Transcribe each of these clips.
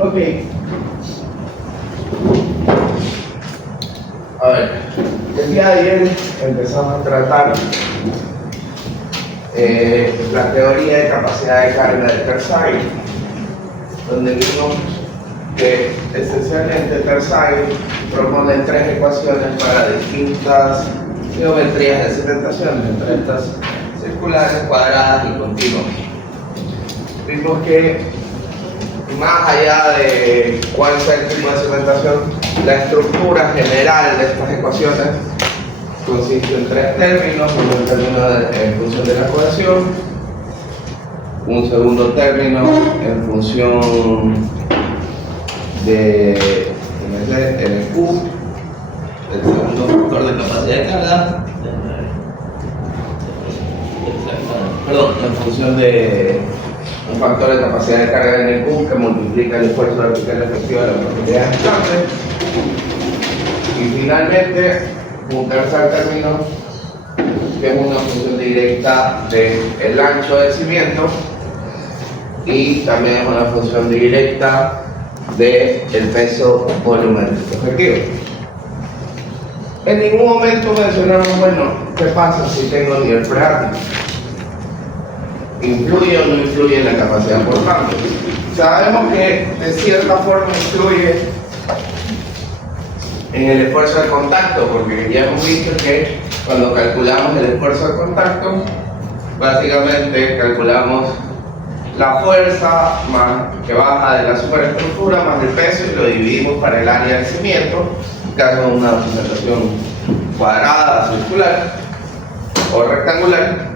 Ok. A ver, el día de ayer empezamos a tratar la teoría de capacidad de carga de Tersaghi, donde vimos que esencialmente Tersaghi propone tres ecuaciones para distintas geometrías de cimentación, entre estas circulares, cuadradas y continuas. Vimos que más allá de cuál sea el tipo de cimentación, la estructura general de estas ecuaciones consiste en tres términos: un término en función de la ecuación, un segundo término en función de Q, el segundo factor de capacidad de carga, en función de un factor de capacidad de carga en el Q que multiplica el esfuerzo vertical efectivo de la profundidad de escante. Y finalmente, un tercer término que es una función directa del ancho del cimiento y también es una función directa del peso volumétrico efectivo. En ningún momento mencionamos, bueno, ¿qué pasa si tengo nivel freático? ¿Influye o no influye en la capacidad portante? Sabemos que de cierta forma influye en el esfuerzo de contacto, porque ya hemos visto que cuando calculamos el esfuerzo de contacto, básicamente calculamos la fuerza que baja de la superestructura más el peso y lo dividimos para el área del cimiento, en caso de una cimentación cuadrada, circular o rectangular.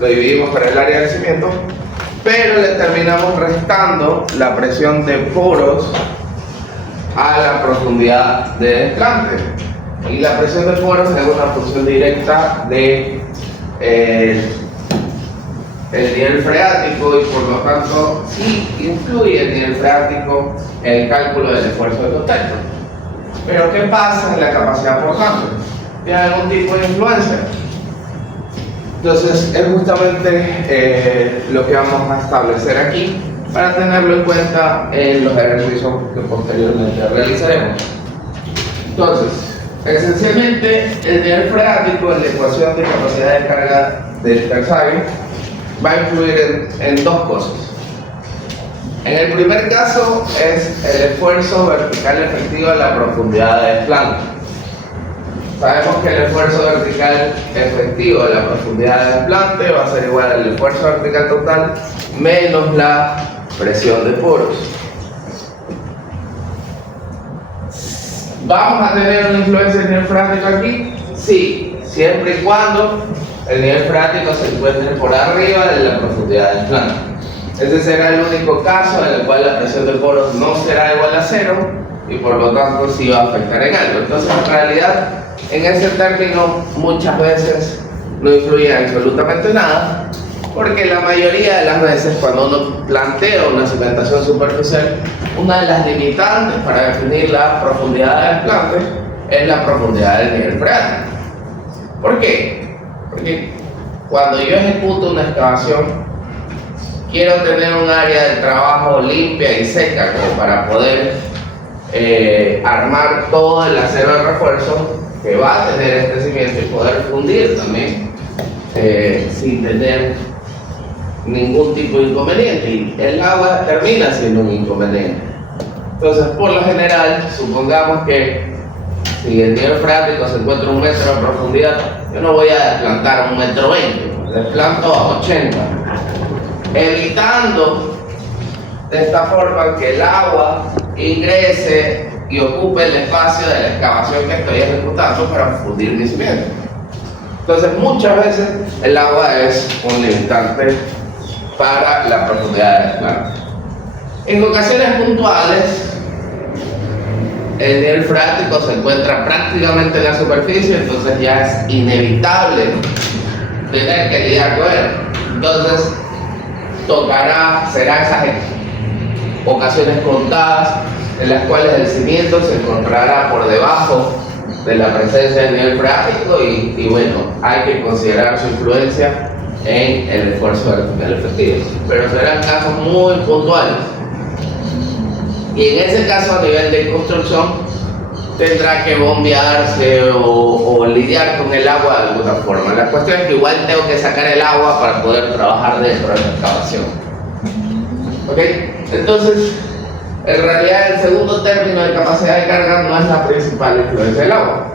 Lo dividimos para el área del cimiento, pero le terminamos restando la presión de poros a la profundidad de desplante. Y la presión de poros es una función directa de el nivel freático y por lo tanto sí influye el nivel freático en el cálculo del esfuerzo de contacto. Pero ¿qué pasa en la capacidad portante? ¿Tiene algún tipo de influencia? Entonces es justamente lo que vamos a establecer aquí para tenerlo en cuenta en los ejercicios que posteriormente realizaremos. Entonces, esencialmente el nivel freático en la ecuación de capacidad de carga del Tersaghi va a influir en dos cosas. En el primer caso es el esfuerzo vertical efectivo de la profundidad de desplante. Sabemos que el esfuerzo vertical efectivo de la profundidad de desplante va a ser igual al esfuerzo vertical total menos la presión de poros. ¿Vamos a tener una influencia del nivel freático aquí? Sí, siempre y cuando el nivel freático se encuentre por arriba de la profundidad de desplante. Ese será el único caso en el cual la presión de poros no será igual a cero y por lo tanto sí va a afectar en algo. Entonces, en realidad, en ese término muchas veces no influye absolutamente nada, porque la mayoría de las veces cuando uno plantea una cimentación superficial, una de las limitantes para definir la profundidad de desplante es la profundidad del nivel freático. ¿Por qué? Porque cuando yo ejecuto una excavación, quiero tener un área de trabajo limpia y seca como para poder armar todo el acero de refuerzo que va a tener este cimiento y poder fundir también sin tener ningún tipo de inconveniente, y el agua termina siendo un inconveniente. Entonces, por lo general, supongamos que si el nivel freático se encuentra a 1 metro de profundidad, yo no voy a desplantar a 1,20 m, desplanto a 80, evitando de esta forma que el agua ingrese y ocupe el espacio de la excavación que estoy ejecutando para fundir mi cimiento. Entonces, muchas veces el agua es un limitante para la profundidad de desplante. En ocasiones puntuales, el nivel freático se encuentra prácticamente en la superficie, entonces ya es inevitable tener que lidiar con él. Entonces, será esas ocasiones contadas en las cuales el cimiento se encontrará por debajo de la presencia del nivel freático y bueno, hay que considerar su influencia en el esfuerzo vertical efectivo, pero serán casos muy puntuales. Y en ese caso, a nivel de construcción, tendrá que bombearse o lidiar con el agua de alguna forma. La cuestión es que igual tengo que sacar el agua para poder trabajar dentro de la excavación. ¿Ok? Entonces, en realidad el segundo término de capacidad de carga no es la principal influencia del agua.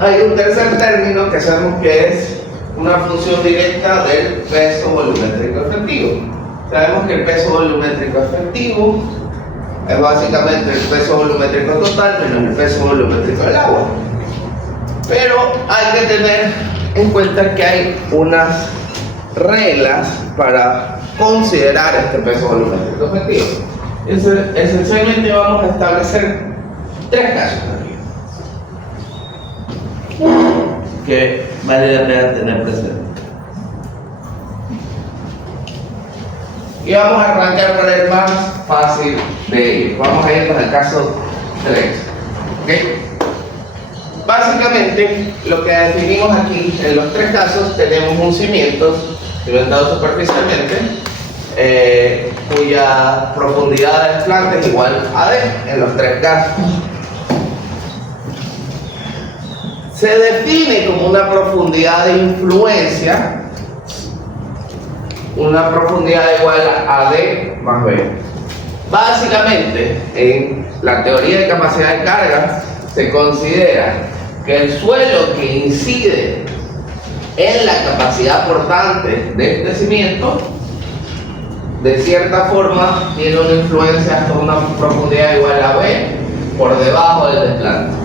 Hay un tercer término que sabemos que es una función directa del peso volumétrico efectivo. Sabemos que el peso volumétrico efectivo es básicamente el peso volumétrico total menos el peso volumétrico del agua. Pero hay que tener en cuenta que hay unas reglas para considerar este peso volumétrico efectivo. Esencialmente vamos a establecer tres casos que vale la pena tener presente. Y vamos a arrancar por el más fácil de ellos. Vamos a ir con el caso 3. ¿Okay? Básicamente, lo que definimos aquí en los tres casos, tenemos un cimiento cimentado superficialmente, cuya profundidad de desplante es igual a D en los tres casos. Se define como una profundidad de influencia, una profundidad igual a D más B. Básicamente, en la teoría de capacidad de carga, se considera que el suelo que incide en la capacidad portante de este cimiento, de cierta forma, tiene una influencia hasta una profundidad igual a B por debajo del desplante.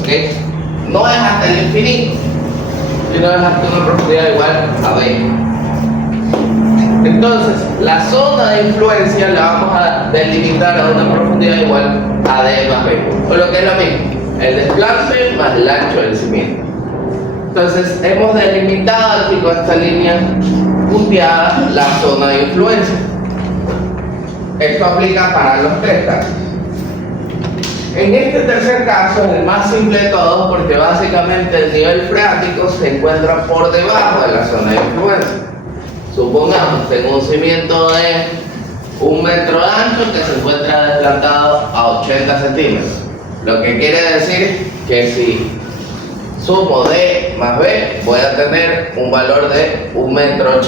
¿Okay? No es hasta el infinito, sino es hasta una profundidad igual a B. Entonces, la zona de influencia la vamos a delimitar a una profundidad igual a D más B, o lo que es lo mismo, el desplante más el ancho del cimiento. Entonces, hemos delimitado aquí con esta línea punteada la zona de influencia. Esto aplica para los tres casos. En este tercer caso es el más simple de todos, porque básicamente el nivel freático se encuentra por debajo de la zona de influencia. Supongamos, tengo un cimiento de 1 metro de ancho que se encuentra desplantado a 80 centímetros. Lo que quiere decir que si sumo D más B, voy a tener un valor de 1,80 metros.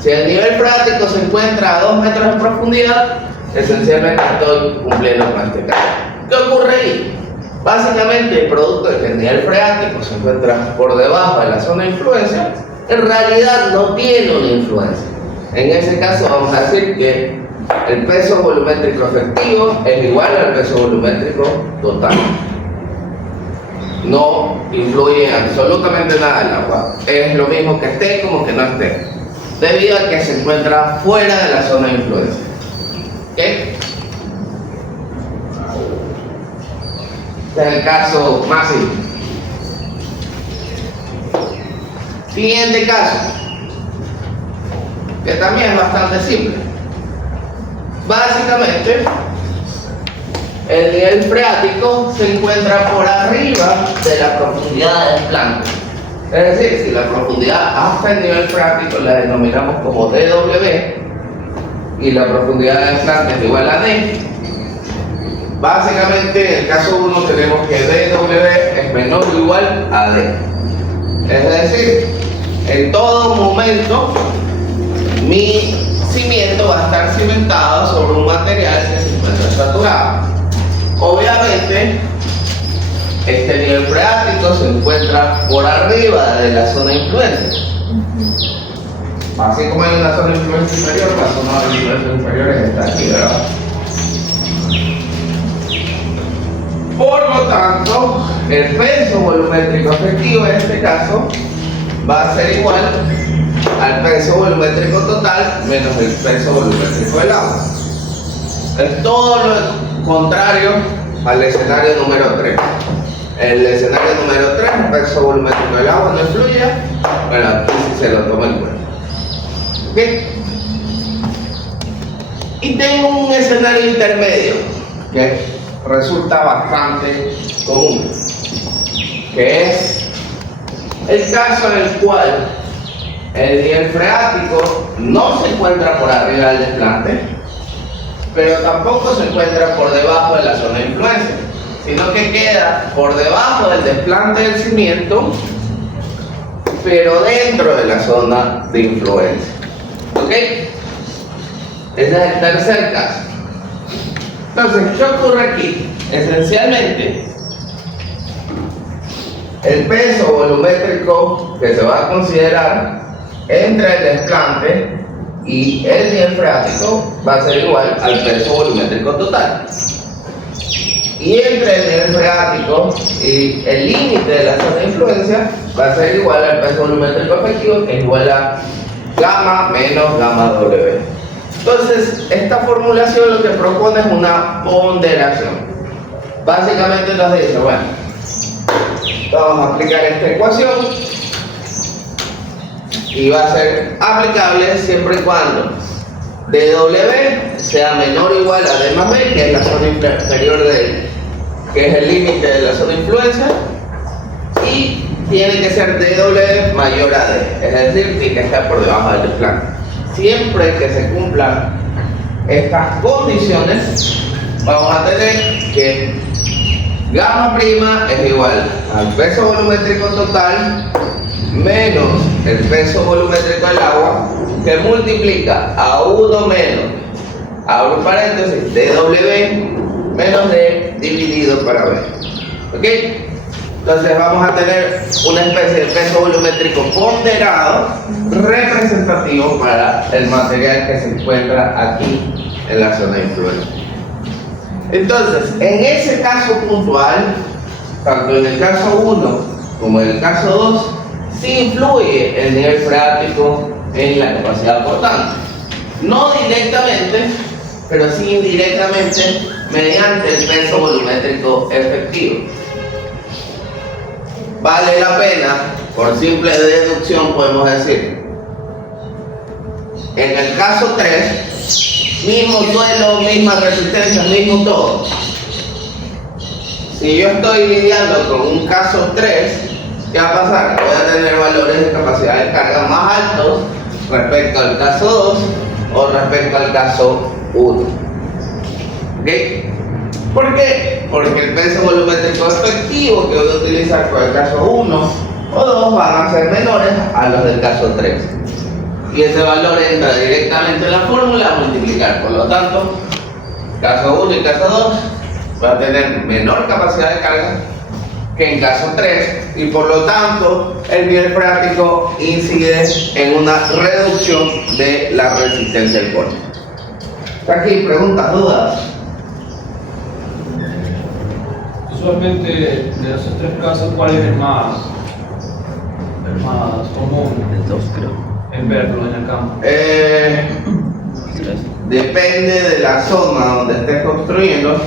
Si el nivel freático se encuentra a 2 metros de profundidad, esencialmente estoy cumpliendo con este caso. ¿Qué ocurre ahí? Básicamente, el producto de que el nivel freático se encuentra por debajo de la zona de influencia, en realidad no tiene una influencia. En ese caso vamos a decir que el peso volumétrico efectivo es igual al peso volumétrico total. No influye absolutamente nada el agua. Es lo mismo que esté como que no esté, debido a que se encuentra fuera de la zona de influencia. ¿Okay? Este es el caso más simple. Siguiente caso, que también es bastante simple. Básicamente, el nivel freático se encuentra por arriba de la profundidad del desplante. Es decir, si la profundidad hasta el nivel freático la denominamos como dW y la profundidad del desplante es igual a D, básicamente en el caso 1 tenemos que dW es menor o igual a D. Es decir, en todo momento mi cimiento va a estar cimentado sobre un material que se encuentra saturado. Obviamente, este nivel freático se encuentra por arriba de la zona de influencia. Así como hay una zona de influencia inferior, la zona de influencia inferior está aquí, ¿verdad? Por lo tanto, el peso volumétrico efectivo en este caso va a ser igual al peso volumétrico total menos el peso volumétrico del agua. Es todo lo contrario al escenario número 3. El escenario número 3, el peso volumétrico del agua no influye. Bueno, aquí sí se lo toma en cuenta. ¿Ok? Y tengo un escenario intermedio que resulta bastante común, que es el caso en el cual el nivel freático no se encuentra por arriba del desplante, pero tampoco se encuentra por debajo de la zona de influencia, sino que queda por debajo del desplante del cimiento, pero dentro de la zona de influencia. ¿Ok? Ese es el tercer caso. Entonces, ¿qué ocurre aquí? Esencialmente, el peso volumétrico que se va a considerar entre el desplante y el nivel freático va a ser igual al peso volumétrico total. Y entre el nivel freático y el límite de la zona de influencia va a ser igual al peso volumétrico efectivo, que es igual a gamma menos gamma W. Entonces, esta formulación lo que propone es una ponderación. Básicamente nos dice, bueno, vamos a aplicar esta ecuación y va a ser aplicable siempre y cuando dW sea menor o igual a D más B, que es la zona inferior que es el límite de la zona de influencia, y tiene que ser dW mayor a D, es decir, tiene que estar por debajo del desplante. Siempre que se cumplan estas condiciones, vamos a tener que gamma prima es igual al peso volumétrico total menos el peso volumétrico del agua, que multiplica a 1 menos, abro paréntesis, dW menos D dividido para B. ¿Ok? Entonces vamos a tener una especie de peso volumétrico ponderado representativo para el material que se encuentra aquí en la zona de influencia. Entonces, en ese caso puntual, tanto en el caso 1 como en el caso 2, sí influye el nivel freático en la capacidad portante. No directamente, pero sí indirectamente mediante el peso volumétrico efectivo. Vale la pena, por simple deducción podemos decir, en el caso 3, mismo suelo, misma resistencia, mismo todo. Si yo estoy lidiando con un caso 3, ¿qué va a pasar? Voy a tener valores de capacidad de carga más altos respecto al caso 2 o respecto al caso 1. ¿Ok? ¿Por qué? Porque el peso volumétrico efectivo que voy a utilizar con el caso 1 o 2 van a ser menores a los del caso 3. Y ese valor entra directamente en la fórmula a multiplicar. Por lo tanto, caso 1 y caso 2 va a tener menor capacidad de carga que en caso 3, y por lo tanto el nivel freático incide en una reducción de la resistencia del corte. Aquí, preguntas, dudas. Usualmente de esos tres casos, ¿cuál es el más común? El 2 creo. En verlo en el campo. Depende de la zona donde estés construyendo,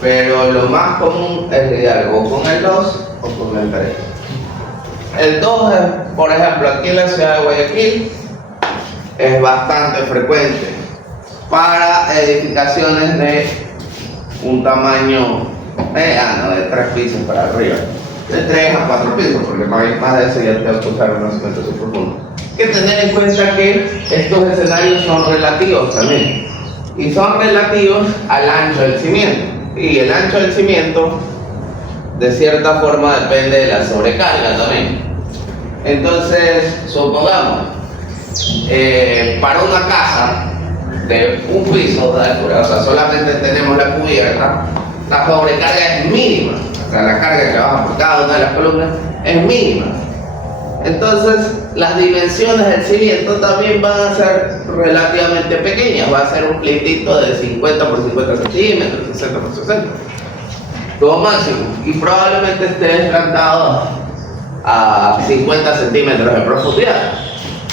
pero lo más común es lidiar o con el 2 o con el 3. El 2, por ejemplo, aquí en la ciudad de Guayaquil, es bastante frecuente para edificaciones de un tamaño mediano, de 3 pisos para arriba, de 3 a 4 pisos, porque más de eso ya te va a costar un cimiento muy profundo. Hay que tener en cuenta que estos escenarios son relativos también, y son relativos al ancho del cimiento, y el ancho del cimiento de cierta forma depende de la sobrecarga también. Entonces, supongamos, para una casa de un piso de altura, o sea, solamente tenemos la cubierta, la sobrecarga es mínima, o sea, la carga que baja por cada una de las columnas es mínima. Entonces, las dimensiones del cimiento también van a ser relativamente pequeñas, va a ser un plitito de 50 por 50 centímetros, 60 por 60, como máximo, y probablemente esté plantado a 50 centímetros de profundidad.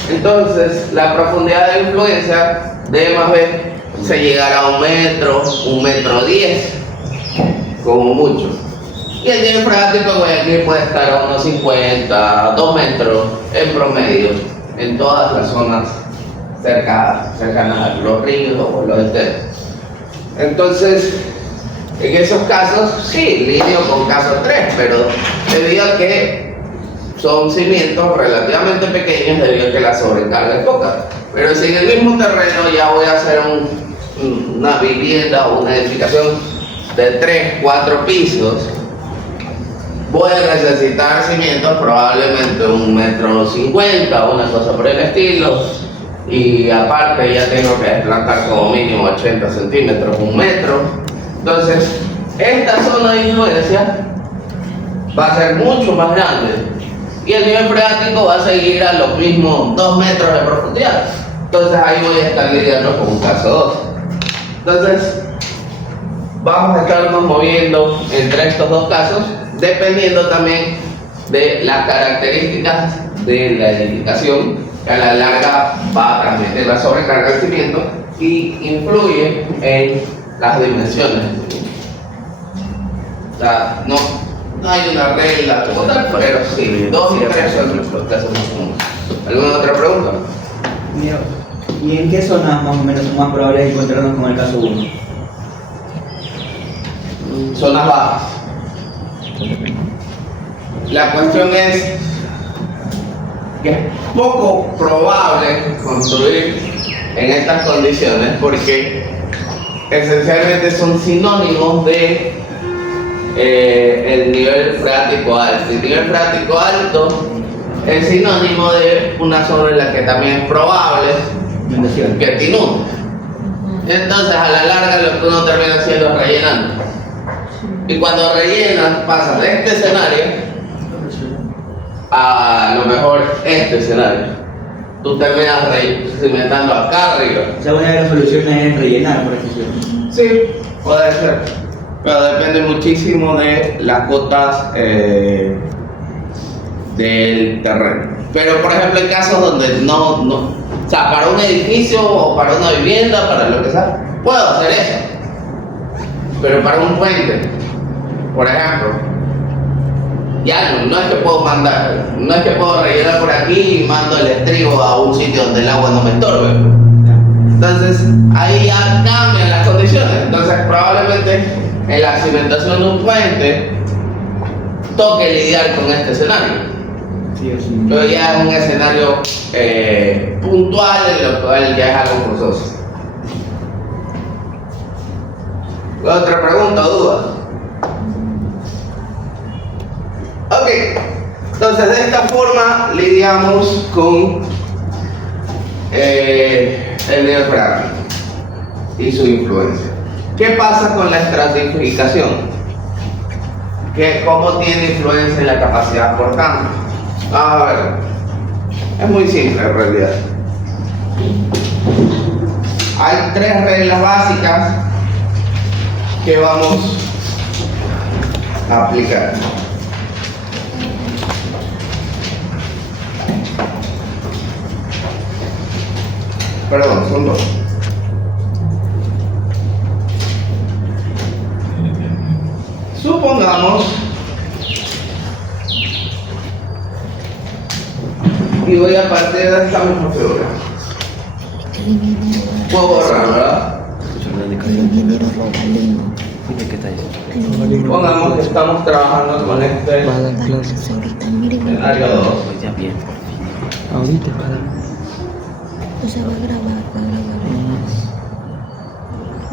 Entonces, la profundidad de influencia de más B se llegará a 1 metro, 1,10 metros, como mucho. Y el nivel freático de Guayaquil puede estar a unos 50, 2 metros en promedio en todas las zonas cercanas a los ríos o los esteros. Entonces, en esos casos, sí, lidio con caso 3, pero debido a que son cimientos relativamente pequeños, debido a que la sobrecarga es poca. Pero si en el mismo terreno ya voy a hacer una vivienda o una edificación de 3, 4 pisos, voy a necesitar cimientos probablemente 1,50 m, una cosa por el estilo, y aparte ya tengo que desplantar como mínimo 80 centímetros, 1 metro. Entonces, esta zona de influencia va a ser mucho más grande y el nivel freático va a seguir a los mismos 2 metros de profundidad. Entonces ahí voy a estar lidiando con un caso 2. Entonces, vamos a estarnos moviendo entre estos dos casos, dependiendo también de las características de la edificación, que a la larga va a transmitir la sobrecarga del cimiento y influye en las dimensiones. O sea, no hay una regla como tal, pero sí, 2 y 3 son los casos más comunes. ¿Alguna otra pregunta? Mira, ¿y en qué zonas más o menos son más probables de encontrarnos con el caso 1? Zonas bajas. La cuestión es que es poco probable construir en estas condiciones porque esencialmente son sinónimos de el nivel freático alto. El nivel freático alto es sinónimo de una zona en la que también es probable que te inunde. Entonces a la larga lo que uno termina haciendo es rellenando. Y cuando rellenas pasas de este escenario a lo mejor este escenario. Tú terminas cimentando acá arriba. O sea, una de las soluciones es rellenar, por ejemplo. Sí, puede ser. Pero depende muchísimo de las cotas del terreno. Pero por ejemplo hay casos donde no, o sea, para un edificio o para una vivienda, para lo que sea, puedo hacer eso. Pero para un puente, por ejemplo, ya no es que puedo no es que puedo rellenar por aquí y mando el estribo a un sitio donde el agua no me estorbe. Entonces ahí ya cambian las condiciones. Entonces probablemente en la cimentación de un puente toque lidiar con este escenario. Sí. Pero ya es un escenario puntual en lo cual ya es algo forzoso. ¿Otra pregunta o duda? Ok, entonces de esta forma lidiamos con el nivel freático y su influencia. ¿Qué pasa con la estratificación? ¿Cómo tiene influencia en la capacidad portante? A ver, es muy simple en realidad. Hay 3 reglas básicas que vamos a aplicar. Perdón, son 2. Supongamos, y voy a partir de esta misma figura. Puedo borrar, ¿verdad? Pongamos que estamos trabajando con este escenario 2. Ahorita para. O sea, va a grabar.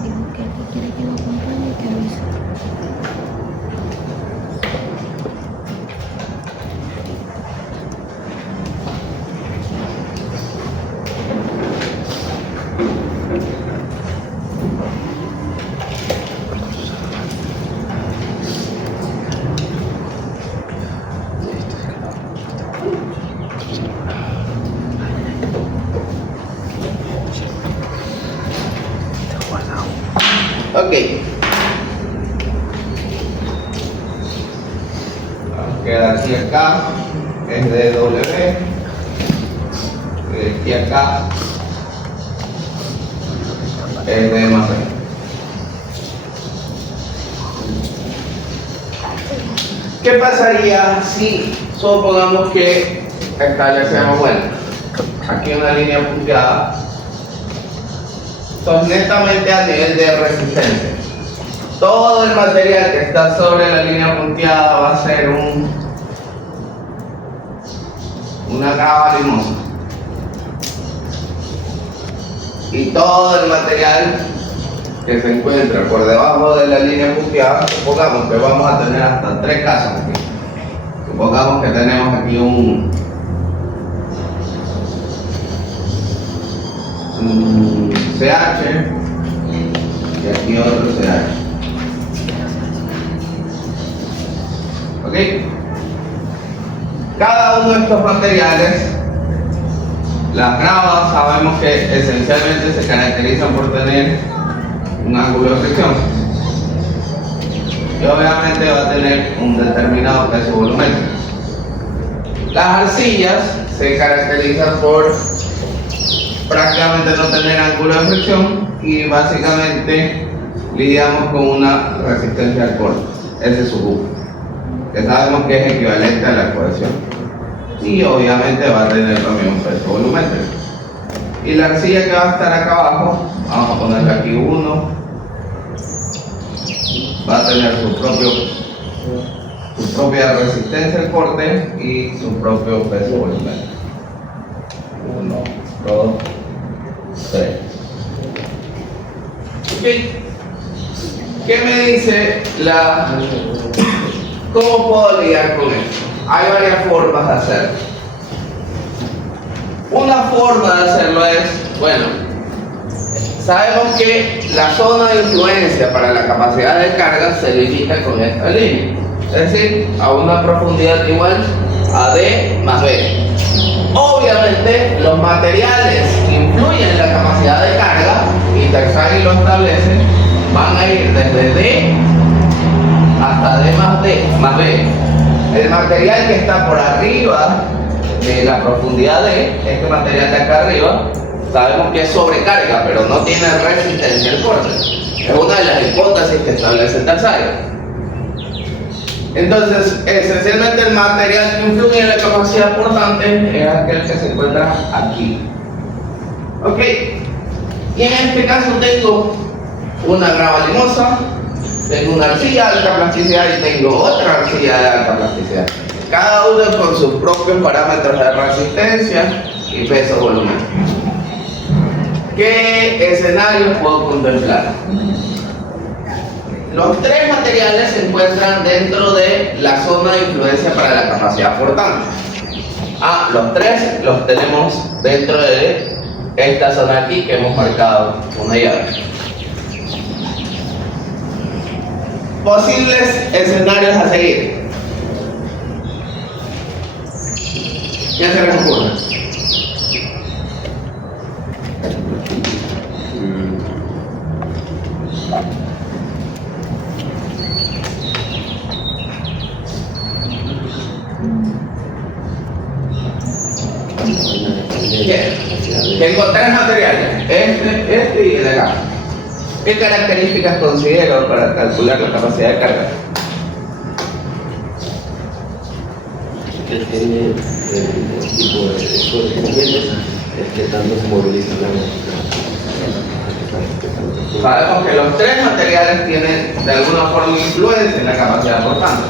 Dijo que quiere que lo acompañe y que avise. Ok. Queda aquí acá, es de W. De aquí acá es de más B. ¿Qué pasaría si supongamos que establecemos, bueno, aquí una línea punteada? Son netamente a nivel de resistencia. Todo el material que está sobre la línea punteada va a ser una cava limosa. Y todo el material que se encuentra por debajo de la línea punteada, supongamos que vamos a tener hasta 3 casos aquí. Supongamos que tenemos aquí un CH y aquí otro CH. ¿Ok? Cada uno de estos materiales, las gravas, sabemos que esencialmente se caracterizan por tener un ángulo de fricción y obviamente va a tener un determinado peso volumétrico. Las arcillas se caracterizan por prácticamente no tener ángulo de fricción y básicamente lidiamos con una resistencia al corte. Ese es su buco, que sabemos que es equivalente a la cohesión y obviamente va a tener también un peso volumétrico. Y la arcilla que va a estar acá abajo, vamos a ponerle aquí 1, va a tener su propia resistencia al corte y su propio peso volumétrico. 1, 2, 3. ¿Qué me dice la... ¿Cómo puedo lidiar con esto? Hay varias formas de hacerlo. Una forma de hacerlo es, bueno, sabemos que la zona de influencia para la capacidad de carga se limita con esta línea, es decir, a una profundidad igual a D más B. Obviamente, los materiales que influyen en la capacidad de carga, y Tersaghi lo establece, van a ir desde D hasta D más B. El material que está por arriba de la profundidad D, este material de acá arriba, sabemos que es sobrecarga, pero no tiene resistencia al corte. Es una de las hipótesis que establece Tersaghi. Entonces, esencialmente el material que influye en la capacidad portante es aquel que se encuentra aquí. Ok, y en este caso tengo una grava limosa, tengo una arcilla de alta plasticidad y tengo otra arcilla de alta plasticidad. Cada uno con sus propios parámetros de resistencia y peso volumen. ¿Qué escenarios puedo contemplar? Los 3 materiales se encuentran dentro de la zona de influencia para la capacidad portante. Los 3 los tenemos dentro de esta zona aquí que hemos marcado una llave. Posibles escenarios a seguir. ¿Qué se les ocurre? Tengo 3 materiales, este y el de acá. ¿Qué características considero para calcular la capacidad de carga? Que tiene el tipo de componentes es que tanto se moviliza la Sabemos que los 3 materiales tienen de alguna forma influencia en la capacidad portante.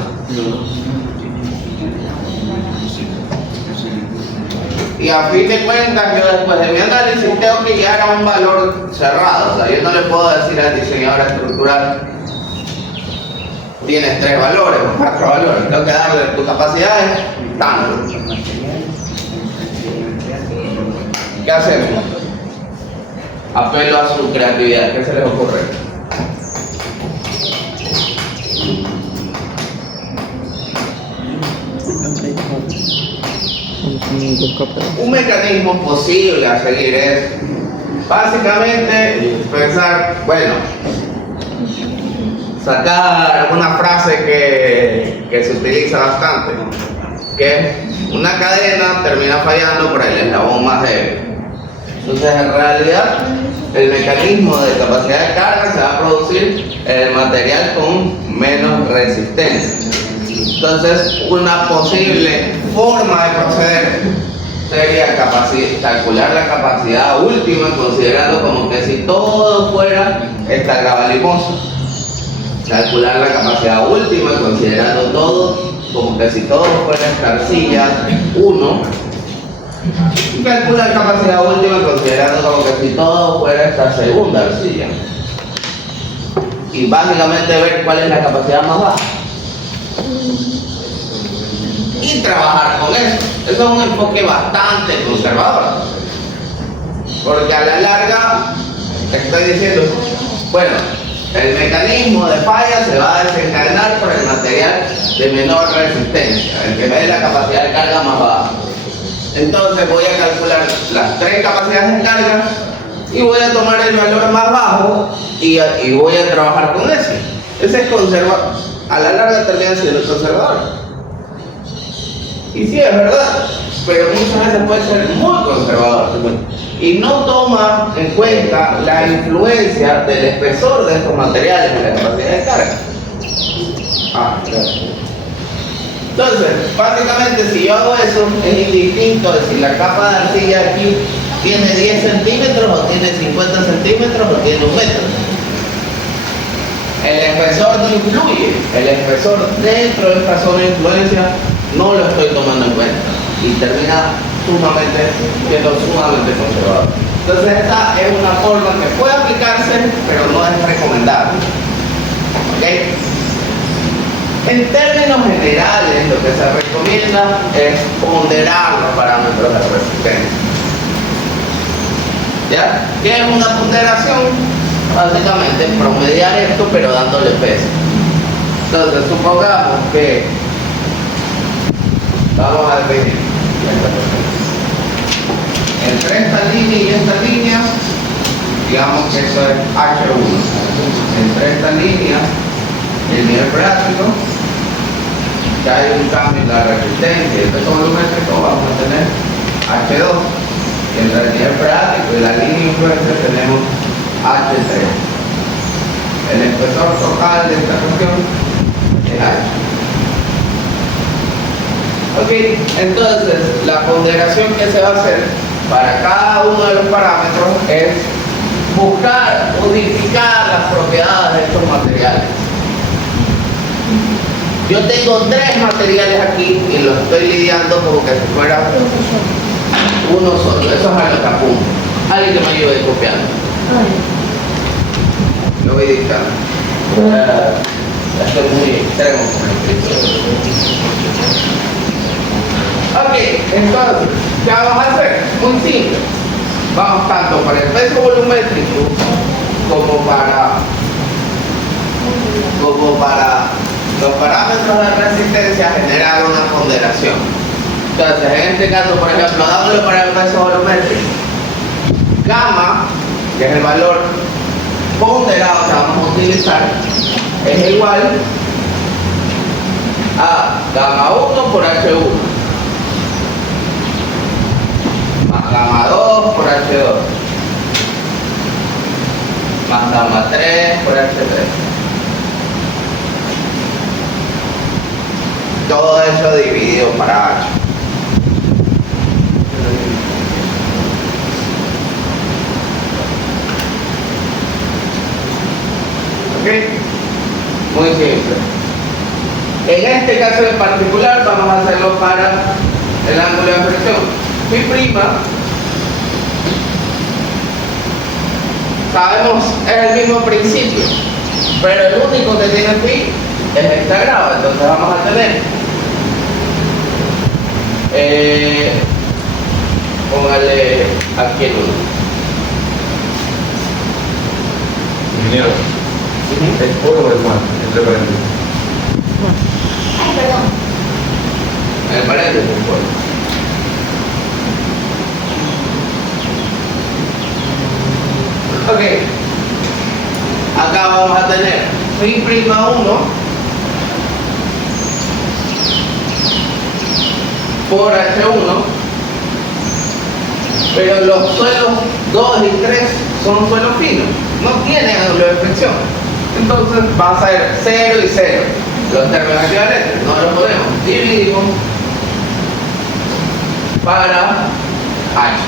Y a fin de cuentas, yo después de mi análisis tengo que llegar a un valor cerrado. O sea, yo no le puedo decir al diseñador estructural, tienes 3 valores o 4 valores, tengo que darle tu capacidad es tanto. ¿Qué hacemos? Apelo a su creatividad. ¿Qué se les ocurre? Un mecanismo posible a seguir es básicamente pensar, bueno, sacar una frase que se utiliza bastante, que una cadena termina fallando por el eslabón más débil. Entonces, en realidad, el mecanismo de capacidad de carga se va a producir en el material con menos resistencia. Entonces, una posible forma de proceder sería calcular la capacidad última, considerando como que si todo fuera esta grava limosa. Calcular la capacidad última, considerando todo como que si todo fuera esta arcilla 1. Y calcular la capacidad última, considerando como que si todo fuera esta segunda arcilla. y básicamente ver cuál es la capacidad más baja. Y trabajar con eso. Eso es un enfoque bastante conservador. Porque a la larga, estoy diciendo, bueno, el mecanismo de falla se va a desencadenar por el material de menor resistencia, el que me dé la capacidad de carga más baja. Entonces voy a calcular las tres capacidades de carga y voy a tomar el valor más bajo y voy a trabajar con ese. Ese es conservador. A la larga termina siendo conservador. Y sí, es verdad, pero muchas veces puede ser muy conservador. Y no toma en cuenta la influencia del espesor de estos materiales en la capacidad de carga. Entonces, básicamente si yo hago eso, es indistinto de si la capa de arcilla aquí tiene 10 centímetros o tiene 50 centímetros o tiene 1 metro. El espesor no influye, el espesor dentro de esta zona de influencia no lo estoy tomando en cuenta y termina siendo sumamente conservador. Entonces esta es una forma que puede aplicarse, pero no es recomendable. ¿Ok? En términos generales, lo que se recomienda es ponderar los parámetros de resistencia. ¿Ya? ¿Qué es una ponderación? Básicamente promediar esto, pero dándole peso. Entonces, supongamos que vamos a definir entre esta línea y esta línea, digamos que eso es H1. Entre esta línea y el nivel freático, ya hay un cambio en la resistencia y el peso volumétrico, vamos a tener H2. Y entre el nivel freático y la línea de influencia tenemos H3. El espesor total de esta cuestión es H. Ok, entonces la ponderación que se va a hacer para cada uno de los parámetros es buscar, modificar las propiedades de estos materiales. Yo tengo 3 materiales aquí y los estoy lidiando como que si fuera uno solo. Eso es a lo que apunto. Alguien que me ayude copiando. Lo voy dictando. Esto es muy extremo con el escrito. Ok, entonces, ¿qué vamos a hacer? Muy simple. Vamos tanto para el peso volumétrico como para los parámetros de resistencia generar una ponderación. Entonces, en este caso, por ejemplo, dámoslo para el peso volumétrico. Gamma, que es el valor ponderado que vamos a utilizar, es igual a gamma 1 por H1 más gamma 2 por H2 más gamma 3 por H3. Todo eso dividido para H. ¿Ok? Muy simple. En este caso en particular vamos a hacerlo para el ángulo de fricción. Phi prima, sabemos, es el mismo principio, pero el único que tiene phi es esta grava, entonces vamos a tener póngale aquí el 1. Ingeniero, ¿es oro o es mal? Entre paréntesis. Ay, perdón. El paréntesis, pues. Ok, acá vamos a tener phi prima 1 por H1, pero los suelos 2 y 3 son suelos finos, no tienen ángulo de fricción, entonces va a ser 0 y 0, los términos equivalentes, no los ponemos, dividimos para H.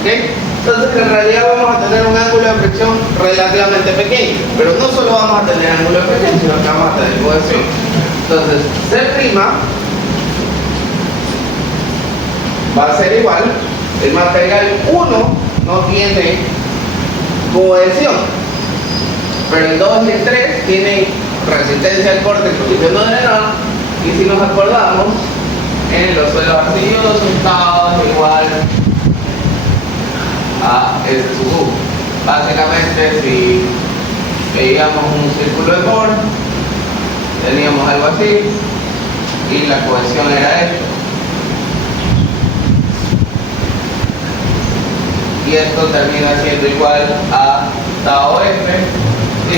¿Ok? Entonces en realidad vamos a tener un ángulo de fricción relativamente pequeño, pero no solo vamos a tener ángulo de fricción, sino que vamos a tener cohesión. Entonces C' va a ser igual, el material 1 no tiene cohesión, Pero el 2 y el 3 tienen resistencia al corte y posición de drenado. Y si nos acordamos, en los suelos arcillosos estaban igual a S sub U. Básicamente, si veíamos un círculo de Bohr, teníamos algo así y la cohesión era esto. Y esto termina siendo igual a tau F y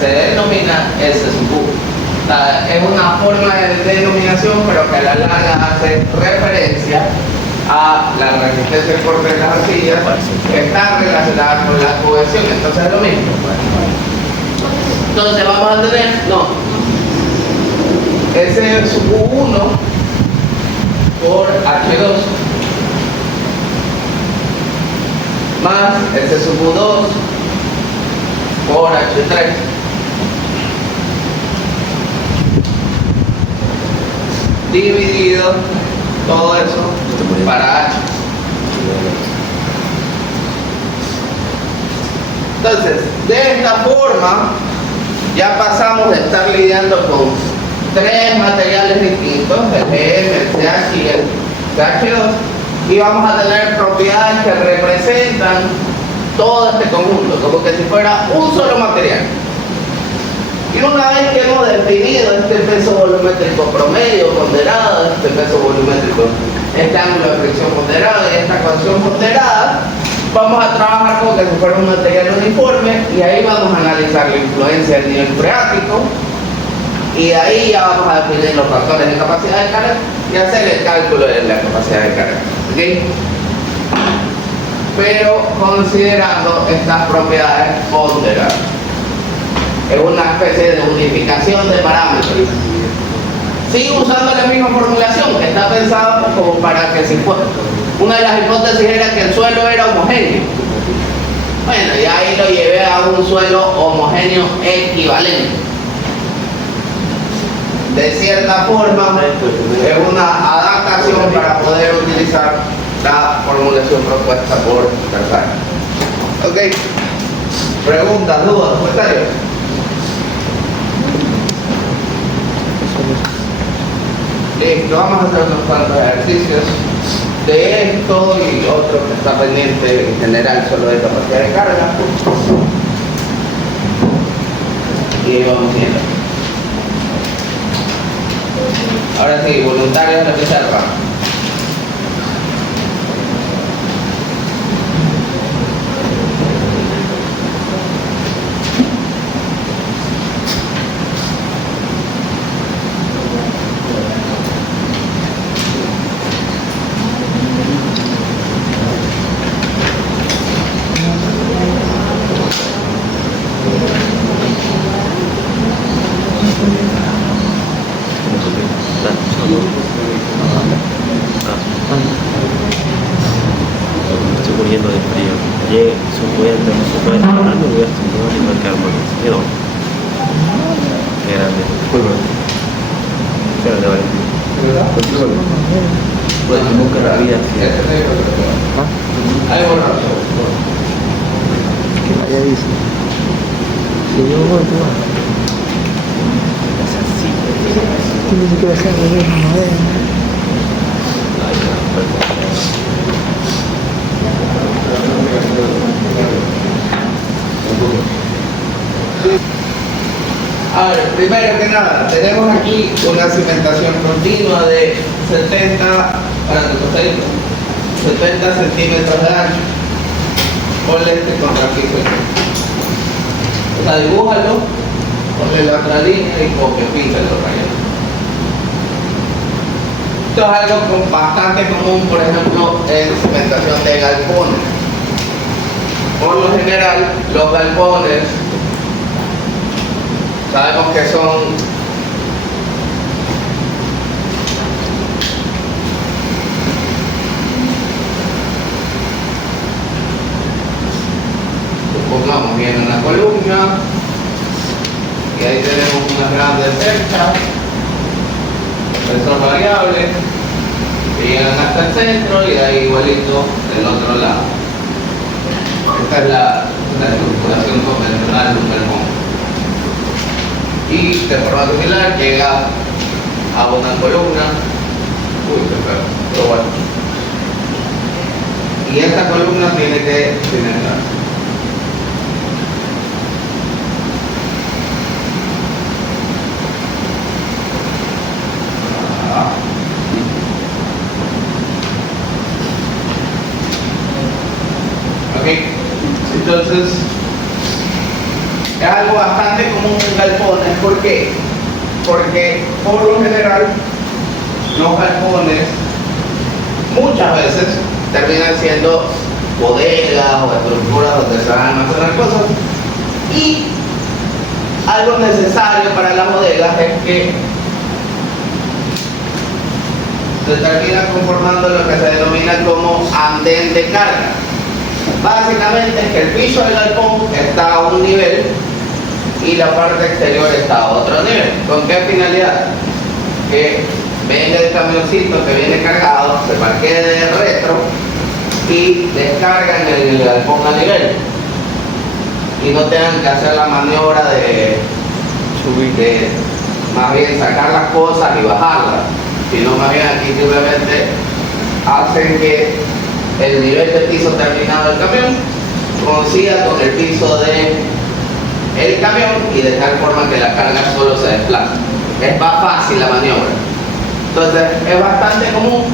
se denomina S sub U. O sea, es una forma de denominación, pero que a la larga hace referencia a la resistencia del corte de las arcillas, que está relacionada con la cohesión. Entonces es lo mismo. Entonces vamos a tener, S sub U1 por H2 más S sub U2 por H3 dividido todo eso para H. Entonces, de esta forma ya pasamos de estar lidiando con tres materiales distintos, el GM, el CH y el CH2, y vamos a tener propiedades que representan todo este conjunto, como que si fuera un solo material. Y una vez que hemos definido este peso volumétrico promedio ponderado, este peso volumétrico, este ángulo de fricción ponderado y esta cohesión ponderada, vamos a trabajar como que si fuera un material uniforme y ahí vamos a analizar la influencia del nivel freático y ahí ya vamos a definir los factores de capacidad de carga y hacer el cálculo de la capacidad de carga. ¿Okay? Pero considerando estas propiedades ponderadas. Es una especie de unificación de parámetros. Sigo usando la misma formulación, que está pensada como para que si fuera. Una de las hipótesis era que el suelo era homogéneo. Bueno, y ahí lo llevé a un suelo homogéneo equivalente. De cierta forma, es una adaptación para poder utilizar la formulación propuesta por Carsano. Ok. Preguntas, dudas, comentarios. Listo, vamos a hacer unos cuantos ejercicios de esto y otro que está pendiente en general solo de capacidad de carga. Y vamos viendo. Ahora sí, voluntarios de reserva. Estoy muriendo de frío. Ayer voy a entrar, no voy a estornudar y marcar más. Qué grande. Qué grande, Valentín. Pues nunca la vida. Ahí borramos. Allá dice. Si yo voy, tú vas. Es así. Tú ni siquiera sabes lo que es una madera. A ver, primero que nada, tenemos aquí una cimentación continua de 70 centímetros de ancho. Ponle este contrapiso aquí. O sea, dibújalo, ponle la otra línea y copia, píntalo, rayado. Esto es algo bastante común, por ejemplo, en cimentación de galpones. Por lo general, los galpones sabemos que son supongamos viene una columna y ahí tenemos unas grandes cercas, presor variable que llegan hasta el centro y de ahí igualito del otro lado. Esta es la estructuración convencional de un galpón. y de forma similar llega a una columna. Uy, qué feo, pero bueno. Y esta columna tiene que cimentarse. Entonces, es algo bastante común en galpones. ¿Por qué? Porque por lo general los galpones muchas veces terminan siendo bodegas o estructuras donde se van a almacenar cosas, y algo necesario para las bodegas es que se termina conformando lo que se denomina como andén de carga. Básicamente es que el piso del galpón está a un nivel y la parte exterior está a otro nivel. ¿Con qué finalidad? Que venga el camioncito que viene cargado, se parquee de retro y descarga en el galpón a nivel, y no tengan que hacer la maniobra de más bien sacar las cosas y bajarlas, sino más bien aquí simplemente hacen que el nivel del piso terminado del camión coincida con el piso del camión, y de tal forma que la carga solo se desplaza. Es más fácil la maniobra. Entonces es bastante común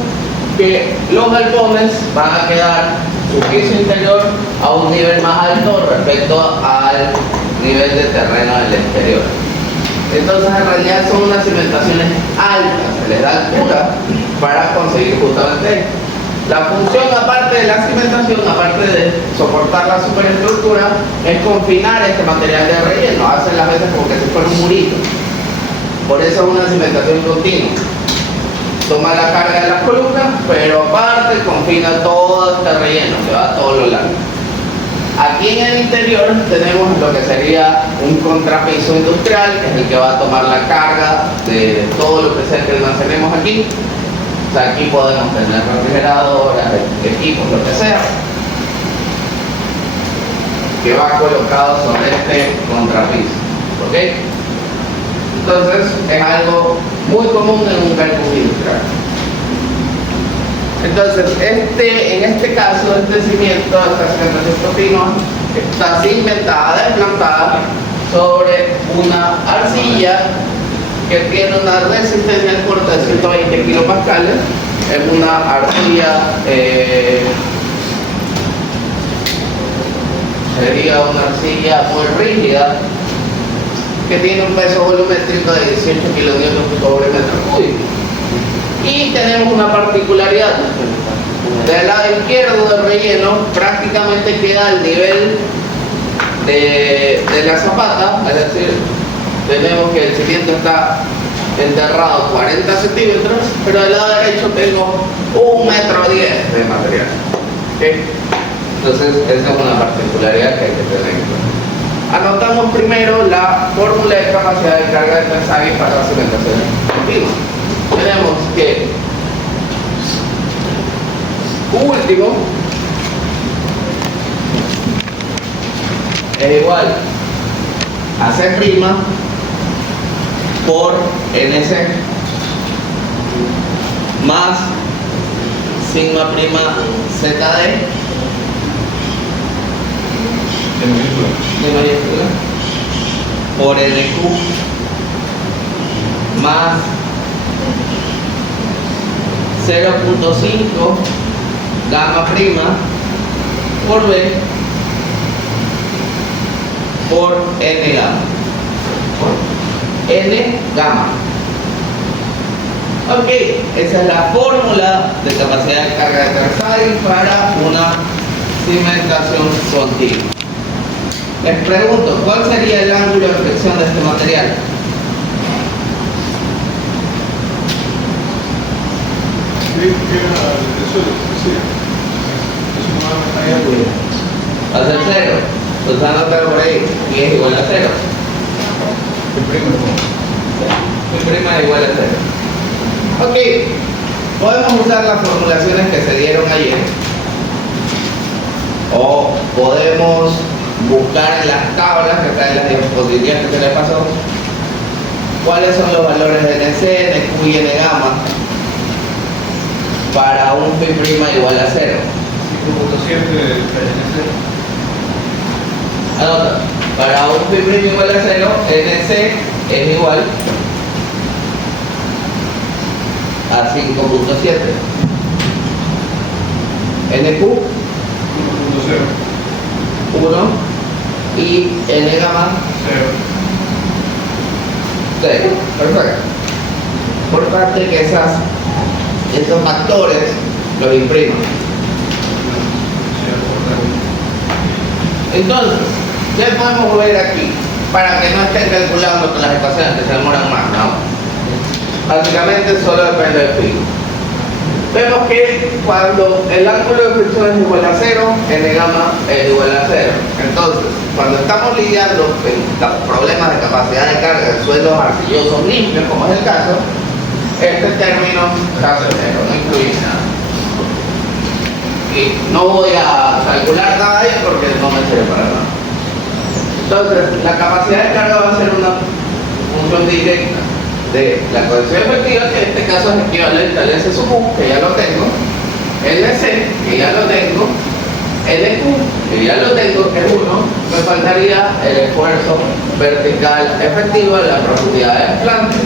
que los galpones van a quedar su piso interior a un nivel más alto respecto al nivel de terreno del exterior. Entonces en realidad son unas cimentaciones altas, se les da altura para conseguir justamente esto. La función, aparte de la cimentación, aparte de soportar la superestructura, es confinar este material de relleno. Hacen las veces como que si fuera un murito. Por eso es una cimentación continua. Toma la carga de las columnas, pero aparte confina todo este relleno que va a todo lo largo. Aquí en el interior tenemos lo que sería un contrapiso industrial, que es el que va a tomar la carga de todo lo que sea que almacenemos aquí. O sea, aquí podemos tener refrigeradoras, equipos, lo que sea, que va colocado sobre este contrapiso. ¿Ok? Entonces es algo muy común en un galpón industrial. Entonces en este caso, este cimiento, esta cimentación continua, está cimentada, desplantada sobre una arcilla que tiene una resistencia al corte de 120 kilopascales. Es una arcilla, sería una arcilla muy rígida, que tiene un peso volumétrico de 18 kilonewtons sobre metro cúbico. Y tenemos una particularidad: del lado izquierdo del relleno prácticamente queda al nivel de la zapata, es decir, tenemos que el cimiento está enterrado 40 centímetros, pero del lado derecho tengo 1,10 metros de material. ¿Okay? Entonces esa es una particularidad que hay que tener en cuenta. Anotamos primero la fórmula de capacidad de carga de Tersaghi para la cimentación continua. Tenemos que último es igual a C' por NC más sigma prima ZD de mayúscula por NQ más 0.5 gamma prima por B por N gamma. N gamma. Ok, esa es la fórmula de capacidad de carga de Tersaghi para una cimentación continua. Les pregunto, ¿cuál sería el ángulo de flexión de este material? Va a ser 0. Entonces anótalo por ahí. Y es igual a 0. Mi prima es igual a 0. Ok. Podemos usar las formulaciones que se dieron ayer. O podemos buscar en las tablas que están en las diapositivas que se les pasó ¿Cuáles son los valores de NC, NQ y N gamma para un phi' igual a 0? 5.7 NC. Anota, para un phi' igual a 0, NC es igual a 5.7. NQ 1.0. 1 y N gamma 0. 0. Perfecto. Importante que esos factores los impriman. Entonces, ¿qué podemos ver aquí? Para que no estén calculando con las ecuaciones que se demoran más, ¿no? Básicamente solo depende del phi. Vemos que cuando el ángulo de fricción es igual a 0, N gamma es igual a 0. Entonces, cuando estamos lidiando con los problemas de capacidad de carga de suelos arcillosos limpios, como es el caso, este término está 0, no incluye nada. Y no voy a calcular nada ahí porque no me sirve para nada. Entonces, la capacidad de carga va a ser una función directa de la cohesión efectiva, que en este caso es equivalente al S sub U, que ya lo tengo, LC, que ya lo tengo, LQ, que ya lo tengo, que es 1, me faltaría el esfuerzo vertical efectivo de la profundidad del desplante.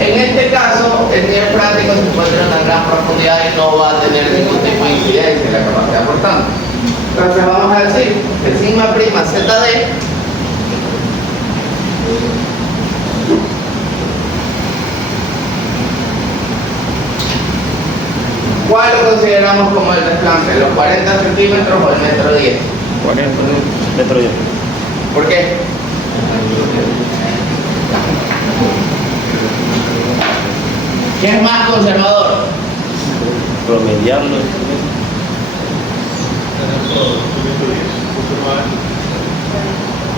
En este caso, el nivel práctico se encuentra en una gran profundidad y no va a tener ningún tipo de incidencia en la capacidad portante. Entonces vamos a decir que sigma prima ZD ¿cuál lo consideramos como el desplante? ¿Los 40 centímetros o el metro 10? 40 metro 10. ¿Por qué? ¿Qué es más conservador? Promediarlo.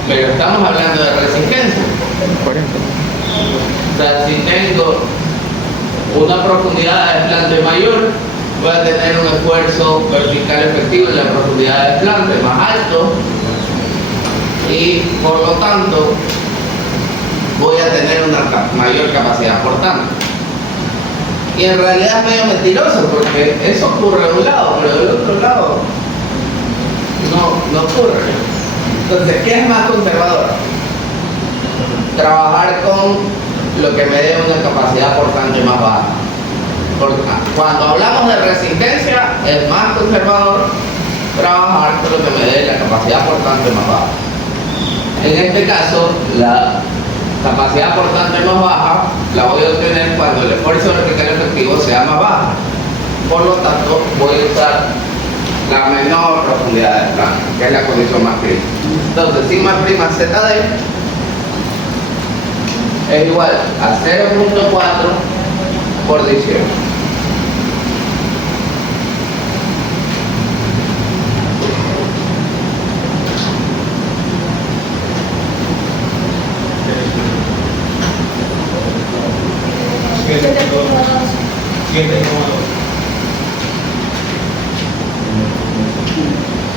Pero estamos hablando de resistencia. 40. O sea, si tengo una profundidad de desplante mayor, voy a tener un esfuerzo vertical efectivo en la profundidad de desplante más alto y por lo tanto voy a tener una mayor capacidad portante. Y en realidad es medio mentiroso porque eso ocurre de un lado, pero del otro lado no ocurre. Entonces, ¿qué es más conservador? Trabajar con lo que me dé una capacidad portante más baja. Cuando hablamos de resistencia, es más conservador trabajar con lo que me dé la capacidad portante más baja. En este caso, la capacidad portante más baja la voy a obtener cuando el esfuerzo vertical efectivo sea más bajo. Por lo tanto, voy a usar la menor profundidad de desplante, que es la condición más crítica. Entonces, sigma prima ZD es igual a 0.4 por 18.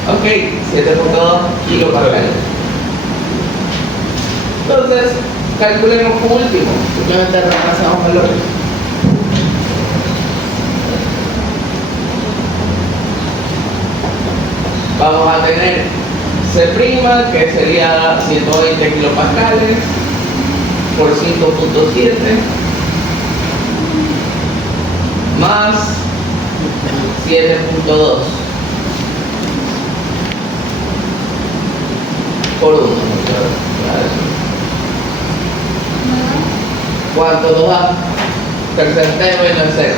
Ok, 7.2 kilopascales. Entonces, calculemos como último, simplemente repasamos valores. Vamos a tener C', que sería 120 kilopascales por 5.7 más 7.2 por 1. ¿Cuánto nos da? Tercer término es 0.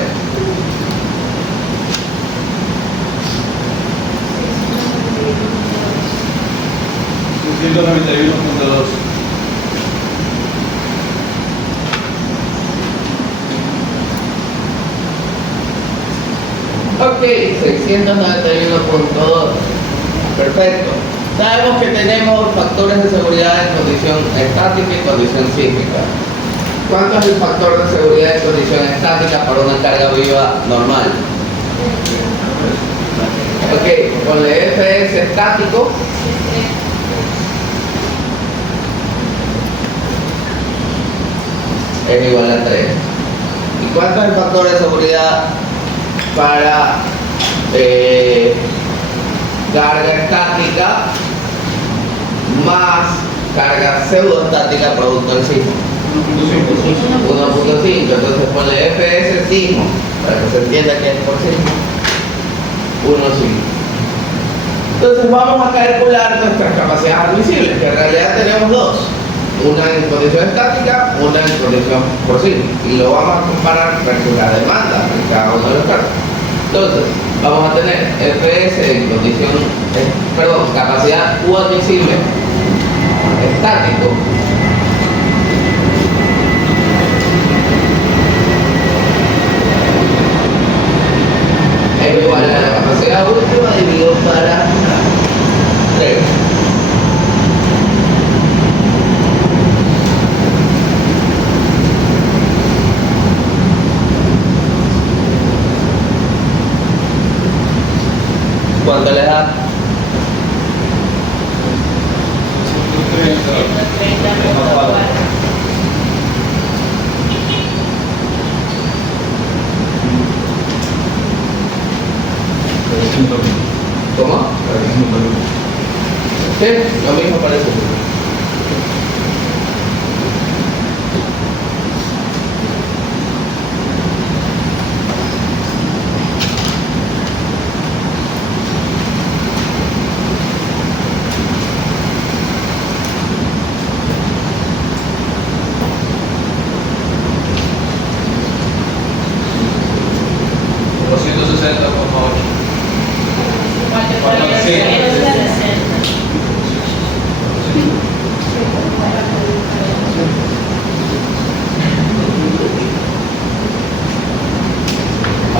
Ok, 691.2. Perfecto. Sabemos que tenemos factores de seguridad en condición estática y condición sísmica. ¿Cuánto es el factor de seguridad en condición estática para una carga viva normal? Ok, ponle Fs estático. es igual a 3. ¿Y cuánto es el factor de seguridad para carga estática más carga pseudoestática producto del sismo? 1.5. Entonces ponle FS sismo para que se entienda que es por sismo 1.5. Entonces vamos a calcular nuestras capacidades admisibles, que en realidad tenemos dos: una en condición estática, una en condición por sismo, y lo vamos a comparar versus la demanda en cada uno de los casos. Entonces vamos a tener FS en condición, capacidad U admisible estático es igual a la capacidad última dividido para 3. ¿Cuánto le da? 130. ¿Cómo? Sí, lo mismo parece.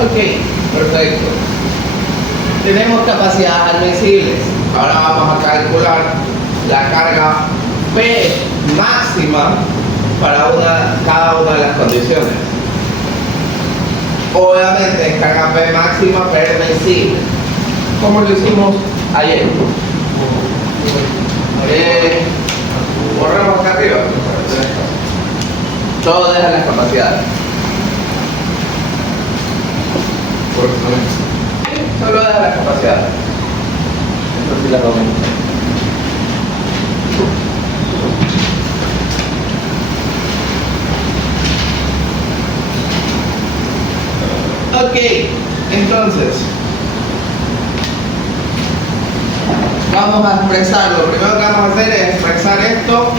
Ok, perfecto. Tenemos capacidades admisibles. Ahora vamos a calcular la carga P máxima para cada una de las condiciones. Obviamente es carga P máxima permisible, como lo hicimos ayer. Borramos acá arriba. Todo deja las capacidades. Solo deja las capacidades. Esto sí las aumenta. Ok, entonces vamos a expresar, lo primero que vamos a hacer es expresar esto.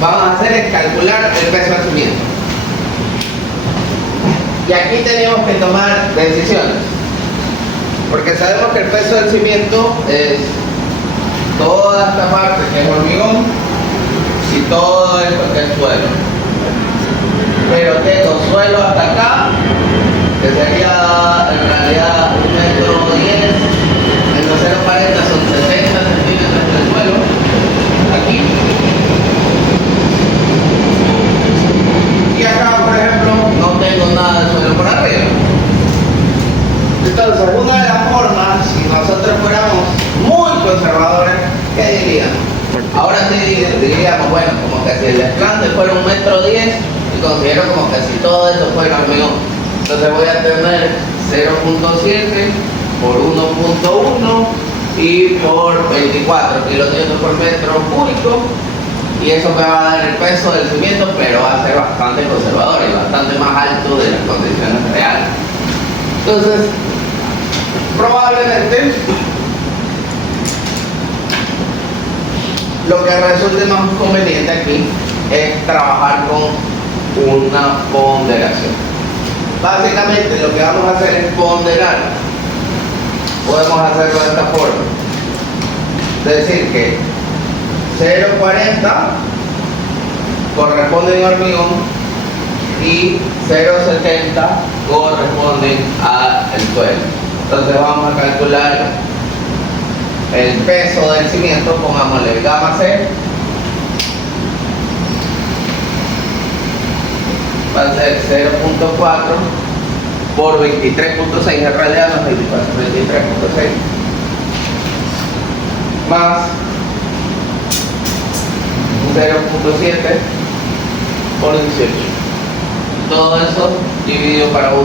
Vamos a hacer es calcular el peso del cimiento. Y aquí tenemos que tomar decisiones, porque sabemos que el peso del cimiento es toda esta parte que es hormigón y todo esto que es suelo. Pero tengo suelo hasta acá, que sería en realidad 1,10 m, en los 0,40 son 70 centímetros de suelo, aquí. Y acá, por ejemplo, no tengo nada de suelo por arriba. Entonces, una de las formas, si nosotros fuéramos muy conservadores, ¿qué diríamos? Ahora sí diríamos, bueno, como que si el desplante fuera 1,10 m, y considero como que si todo esto fuera hormigón. Entonces voy a tener 0.7 por 1.1 y por 24 kilonewton por metro cúbico. Y eso me va a dar el peso del cimiento, pero va a ser bastante conservador y bastante más alto de las condiciones reales. Entonces, probablemente lo que resulte más conveniente aquí es trabajar con una ponderación. Básicamente lo que vamos a hacer es ponderar. Podemos hacerlo de esta forma. Es decir que 0,40 corresponden al hormigón y 0,70 corresponden al suelo. Entonces vamos a calcular el peso del cimiento, pongámosle gamma C, va a ser 0.4 por 23.6, en realidad no es 24, 23.6 más 0.7 por 18. Todo eso dividido para 1.1.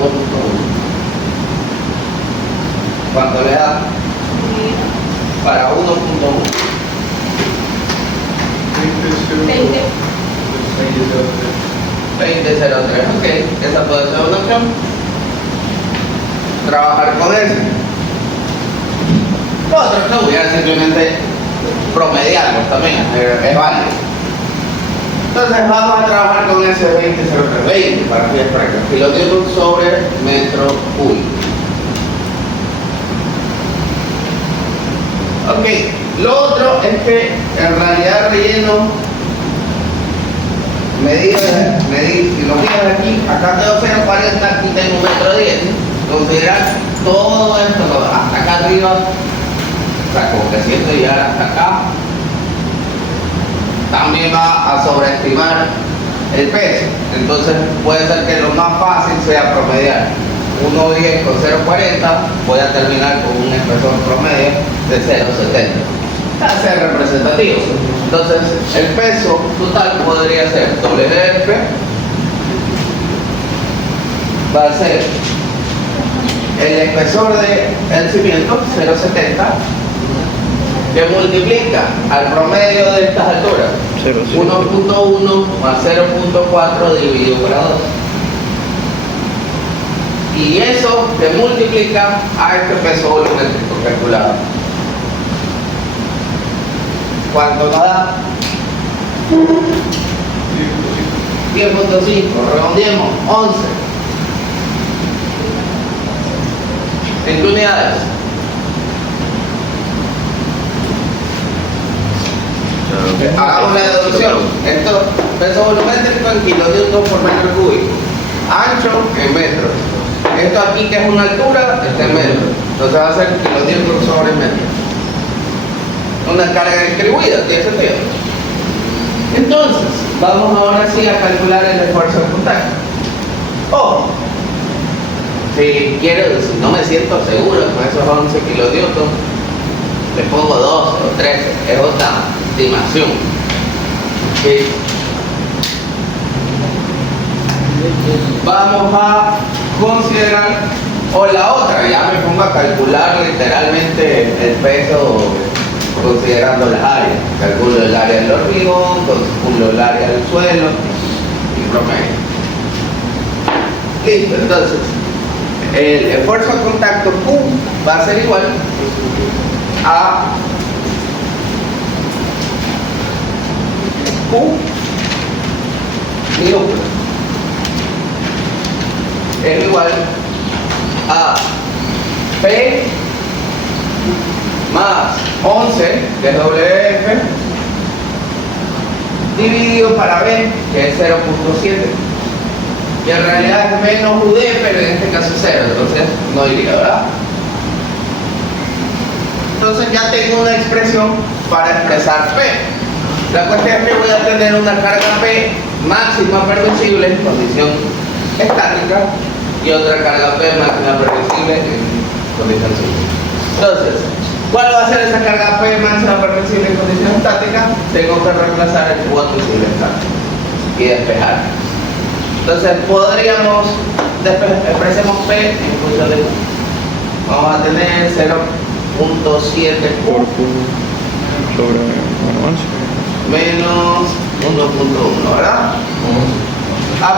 ¿Cuánto le da? Para 1.1. 20. 20.03. Ok, esa puede ser una opción. Trabajar con ese. Lo otro que voy a simplemente promediarlos también, es válido. Entonces vamos a trabajar con ese 20.03, para que es práctica. Kilonewton sobre metro cúbico. Ok, lo otro es que en realidad relleno medir, si lo miras aquí, acá tengo 0.40, aquí tengo 1.10 m. Considerar todo esto, hasta acá arriba, o sea, como que siento llegar hasta acá, también va a sobreestimar el peso. Entonces puede ser que lo más fácil sea promediar 1.10 con 0.40, voy a terminar con un espesor promedio de 0.70. Para ser representativo. Entonces el peso total podría ser WF, va a ser el espesor del cimiento, 0.70, que multiplica al promedio de estas alturas, 1.1 más 0.4 dividido por 2. Y eso se multiplica a este peso volumétrico calculado. ¿Cuánto nos da? 10.5, redondeemos, 11. ¿En qué unidades? Hagamos la deducción. Esto, peso volumétrico en kilonewton por metro cúbico. Ancho en metros. Esto aquí que es una altura, este es metro. Entonces va a ser kilonewton sobre metro. Una carga distribuida, ¿tiene sentido? Entonces, vamos ahora sí a calcular el esfuerzo de contacto. Ojo, si no me siento seguro con esos 11 kilonewton, le pongo 12 o 13, es otra estimación. ¿Sí? Vamos a considerar, o la otra, ya me pongo a calcular literalmente el peso considerando las áreas. Calculo el área del hormigón, calculo el área del suelo y promedio. Listo, entonces el esfuerzo de contacto Q va a ser igual a Q minúscula. Es igual a P más 11, que es WF, dividido para B, que es 0.7. Y en realidad es menos UD, pero en este caso es 0, entonces no iría, ¿verdad? Entonces ya tengo una expresión para expresar P. La cuestión es que voy a tener una carga P máxima permisible en condición estática y otra carga P máxima permisible en condición simple. Entonces, ¿cuál va a ser esa carga P máxima permisible en condición estática? Tengo que reemplazar el cubo admisible estático y despejar. Entonces podríamos, expresemos P en función de Q. Vamos a tener 0.7 Q sobre menos 1.1, ¿verdad?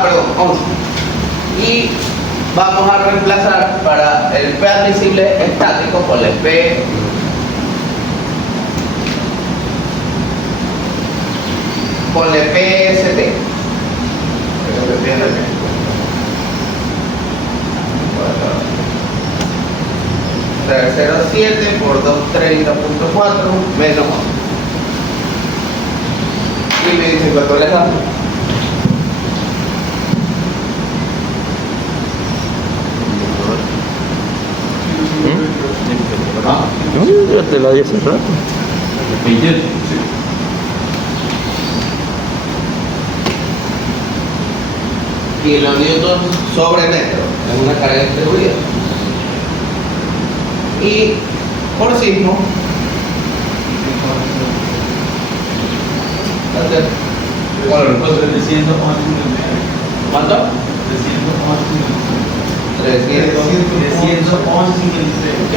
Perdón, 11. Y vamos a reemplazar para el P admisible estático por el P PST. 0.7 por 230.4 menos 11. Y me dice cuánto les da. No, yo te la di hace rato. 28. Kilonewton sobre metro, es una carga distribuida. Y por sismo, va a ser Bueno, Desciendo 11 milímetros. ¿cuánto? Desciendo 11 milímetros. 300. Desciendo 11 milímetros. Ok.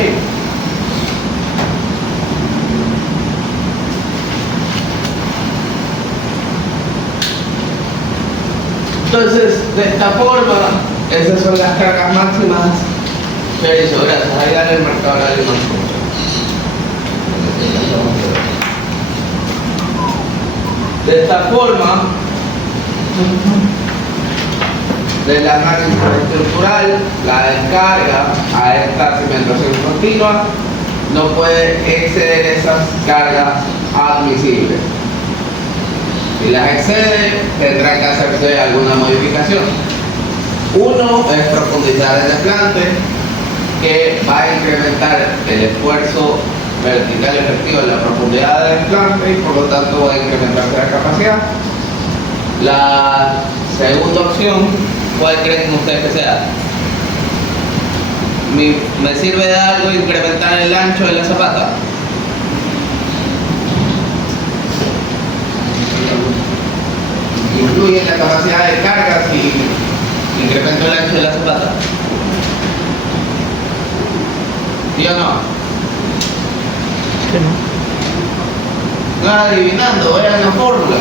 Entonces, de esta forma, esas son las cargas máximas que he dicho. Gracias. Ahí dale el marcador al máximo. De esta forma, de la análisis estructural, la descarga a esta cimentación continua no puede exceder esas cargas admisibles. Si las excede, tendrá que hacerse alguna modificación. Uno es profundizar el desplante, que va a incrementar el esfuerzo vertical efectivo en la profundidad del desplante y por lo tanto va a incrementarse la capacidad. La segunda opción, ¿cuál creen ustedes que sea? ¿Me sirve de algo incrementar el ancho de la zapata? ¿Influye en la capacidad de carga si incremento el ancho de la zapata? ¿Sí o no? No adivinando, vean la fórmula. 3.7.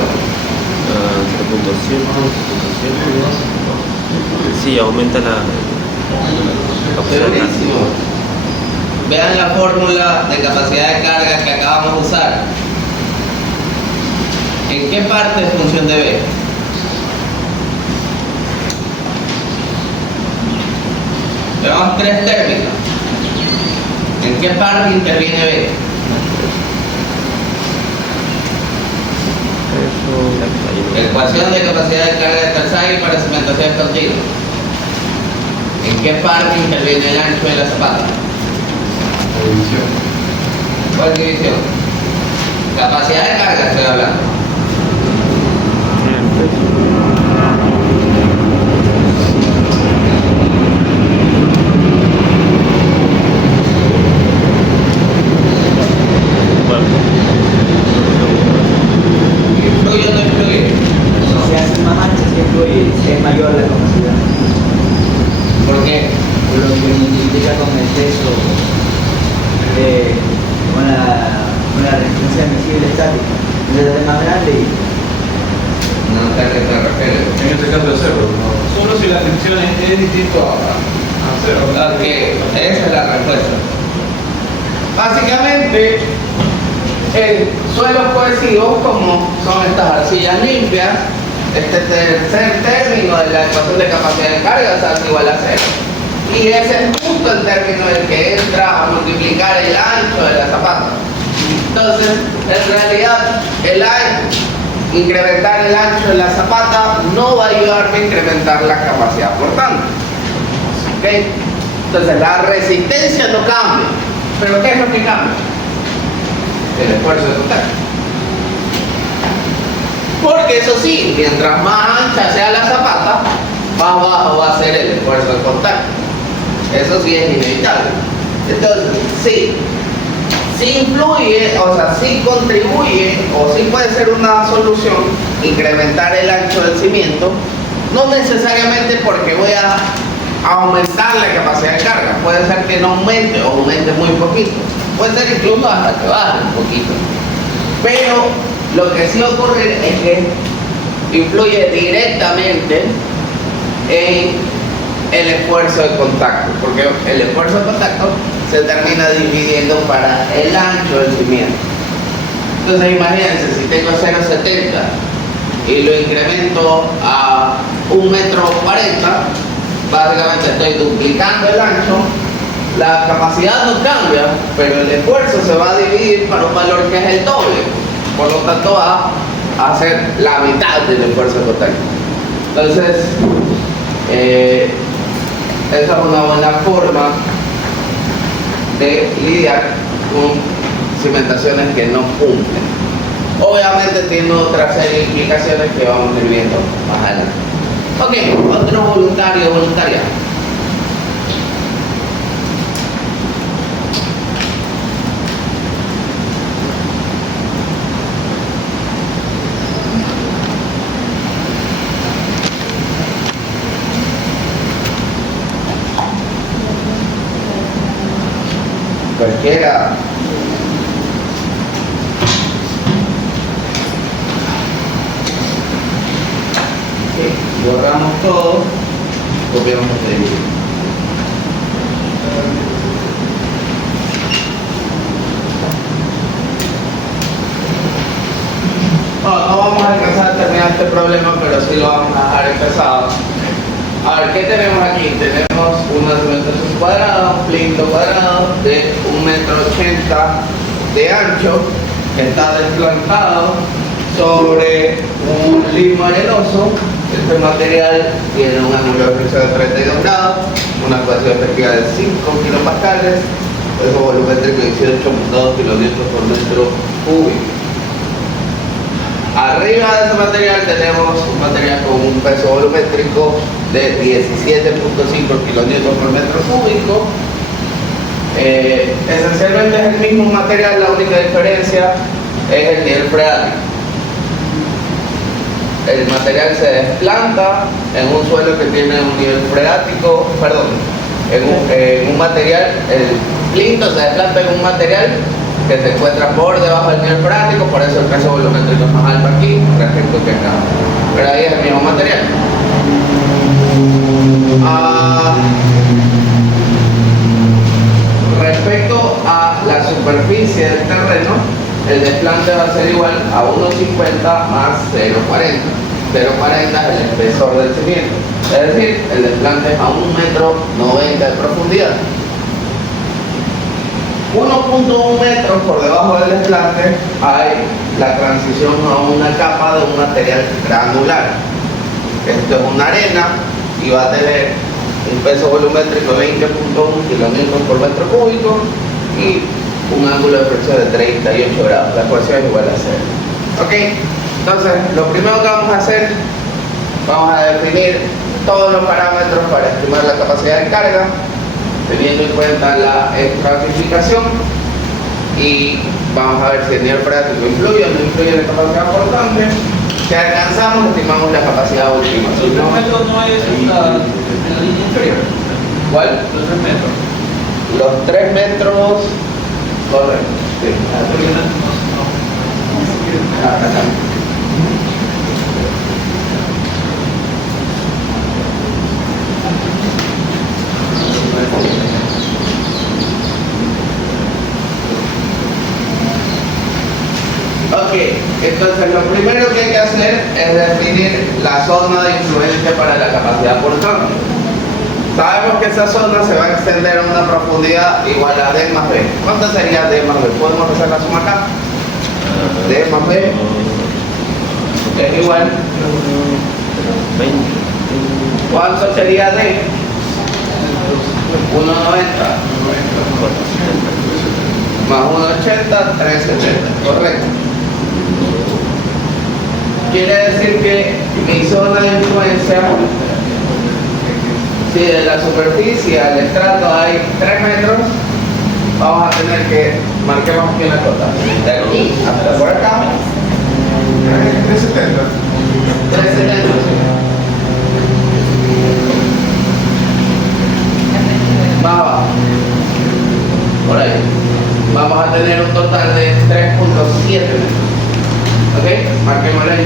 Sí, aumenta la capacidad de carga. Buenísimo. Vean la fórmula de capacidad de carga que acabamos de usar. ¿En qué parte es función de B? Tenemos tres términos. ¿En qué parte interviene B? Ecuación de capacidad de carga de calzaje para cimentación continua. ¿En qué parte interviene el ancho de la zapata? ¿Cuál división? Capacidad de carga estoy hablando. ¿Influye o no influye? Si hacen más anchas, siempre es mayor la capacidad. ¿Por qué? Por lo que multiplica con el peso de una resistencia admisible estática. Entonces es más grande y No sé a qué te refieres. En este caso es cero, ¿no? Solo si la tensión es distinto a cero. Ok, esa es la respuesta. Básicamente, suelos cohesivos como son estas arcillas limpias, este tercer término de la ecuación de capacidad de carga es igual a cero. Y ese es justo el término en el que entra a multiplicar el ancho de la zapata. Entonces, en realidad, incrementar el ancho de la zapata no va a ayudarme a incrementar la capacidad portante. ¿Ok? Entonces, la resistencia no cambia. ¿Pero qué es lo que cambia? El esfuerzo de contacto. Porque eso sí, mientras más ancha sea la zapata, más bajo va a ser el esfuerzo de contacto. Eso sí es inevitable. Entonces, sí influye, o sea, sí contribuye, o sí puede ser una solución incrementar el ancho del cimiento, no necesariamente porque voy a aumentar la capacidad de carga, puede ser que no aumente o aumente muy poquito, puede ser incluso hasta que baje un poquito, pero lo que sí ocurre es que influye directamente en el esfuerzo de contacto, porque el esfuerzo de contacto se termina dividiendo para el ancho del cimiento. Entonces imagínense, si tengo 0,70 y lo incremento a 1,40 metros, básicamente estoy duplicando el ancho, la capacidad no cambia, pero el esfuerzo se va a dividir para un valor que es el doble, por lo tanto va a ser la mitad del esfuerzo de contacto. Entonces, esa es una buena forma de lidiar con cimentaciones que no cumplen. Obviamente tiene otra serie de implicaciones que vamos a ir viendo más adelante. Ok, otro voluntario, voluntaria. era. Ok, borramos todo, copiamos de ahí. No vamos a alcanzar a terminar este problema, pero sí lo vamos a dejar empezado. A ver, ¿qué tenemos aquí? Tenemos una cimentación cuadrada, un plinto cuadrado de 1,80 m de ancho que está desplantado sobre un limo arenoso. Este material tiene un ángulo de fricción de 32 grados, una ecuación efectiva de 5 kilopascales, peso volumétrico de 18.2 kilonewtons por metro cúbico. Arriba de ese material tenemos un material con un peso volumétrico de 17.5 kilonewtons por metro cúbico. Esencialmente es el mismo material, la única diferencia es el nivel freático. El material se desplanta en un suelo que tiene un nivel freático, en un material, el plinto se desplanta en un material que se encuentra por debajo del nivel freático, por eso el peso volumétrico es más alto aquí respecto que acá. Pero ahí es el mismo material. Respecto a la superficie del terreno, el desplante va a ser igual a 1,50 más 0,40. 0,40 es el espesor del cimiento. Es decir, el desplante es a 1,90 m de profundidad. 1.1 metros por debajo del desplante hay la transición a una capa de un material granular. Esto es una arena y va a tener un peso volumétrico de 20.1 kilonewtons por metro cúbico y un ángulo de fricción de 38 grados. La ecuación es igual a 0. Ok, entonces lo primero que vamos a hacer, vamos a definir todos los parámetros para estimar la capacidad de carga, teniendo en cuenta la estratificación, y vamos a ver si el nivel freático influye o no influye en la capacidad portante. Si alcanzamos, estimamos la capacidad última. Los 3 metros no hay en la línea inferior. ¿Cuál? Los 3 metros. Los 3 metros, correcto. Sí. Acá. Ok, entonces lo primero que hay que hacer es definir la zona de influencia para la capacidad portante. Sabemos que esa zona se va a extender a una profundidad igual a D más B. ¿Cuánto sería D más B? ¿Podemos hacer la suma acá? D más B es igual. 20. ¿Cuánto sería D? 1,90. Más 1,80, 3,70. Correcto. Quiere decir que mi zona de influencia, si de la superficie al estrato hay 3 metros, vamos a tener que, marquemos aquí la cota, de aquí hasta por acá, 370. 3,70. Más abajo, por ahí, vamos a tener un total de 3,7 metros. ¿Ok? Marquémosle ahí 3,7.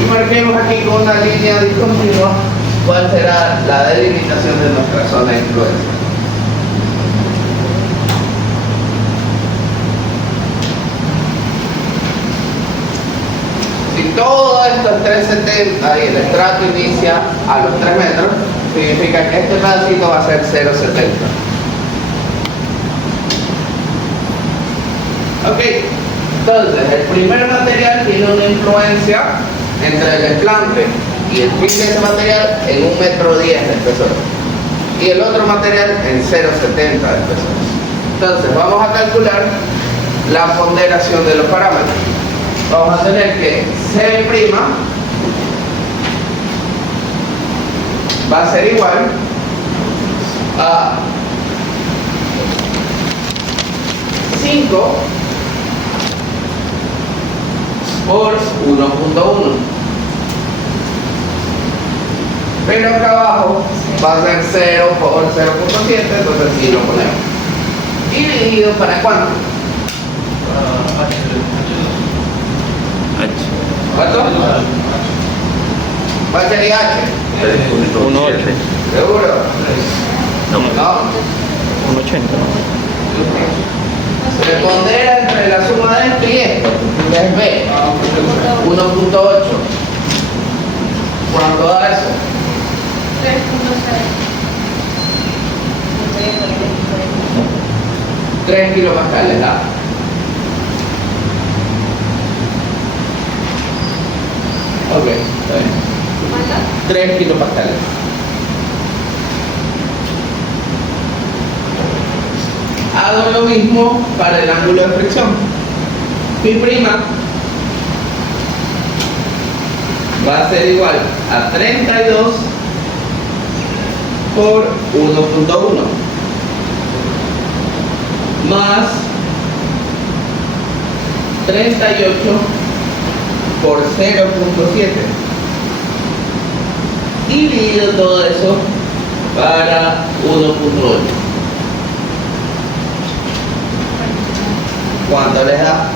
Y marquemos aquí con una línea discontinua cuál será la delimitación de nuestra zona de influencia. Si todo esto es 3,70 y el estrato inicia a los 3 metros, significa que este pedacito va a ser 0,70. Ok, entonces el primer material tiene una influencia entre el desplante y el fin de ese material en 1,10 m de espesor, y el otro material en 0,70 de espesor. Entonces vamos a calcular la ponderación de los parámetros. Vamos a tener que C' va a ser igual a 5 por 1.1. Pero acá abajo va a ser 0 por 0.7, entonces sí lo ponemos. Y dividido para cuánto? H. ¿Cuánto? ¿Cuál sería H? 1,8. ¿Seguro? No, No. 1,80. Se pondera entre la suma de esto y esto. Es B. 1.8. ¿Cuánto da eso? 3 kilopascales da. Ok, está bien. 3 kilopascales. Hago lo mismo para el ángulo de fricción. Phi prima va a ser igual a 32 por 1.1 más 38 por 0.7 dividido todo eso para 1.8. ¿Cuánto les da?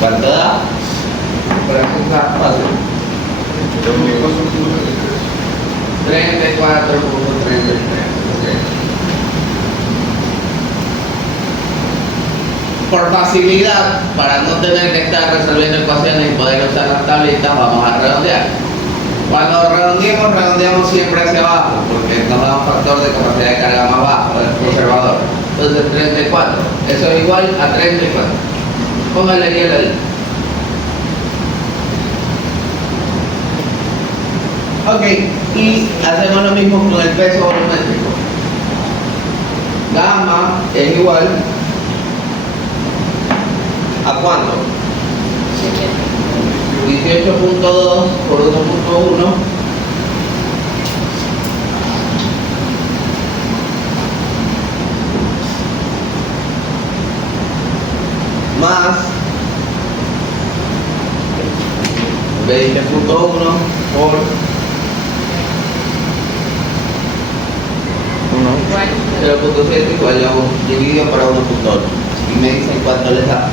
¿Cuánto da? Por eso está fácil. 34.33. Por facilidad, para no tener que estar resolviendo ecuaciones y poder usar las tablitas, vamos a redondear. Cuando redondeamos siempre hacia abajo, porque nos da un factor de capacidad de carga más bajo, es conservador. Entonces 34, eso es igual a 34. Póngale aquí el ladito. Ok, y hacemos lo mismo con el peso volumétrico. Gamma es igual ¿a cuánto? 18.2 por 1.1 más 20.1 por 0.7 igual a 1 dividido para 1.8 y me dicen cuánto les da.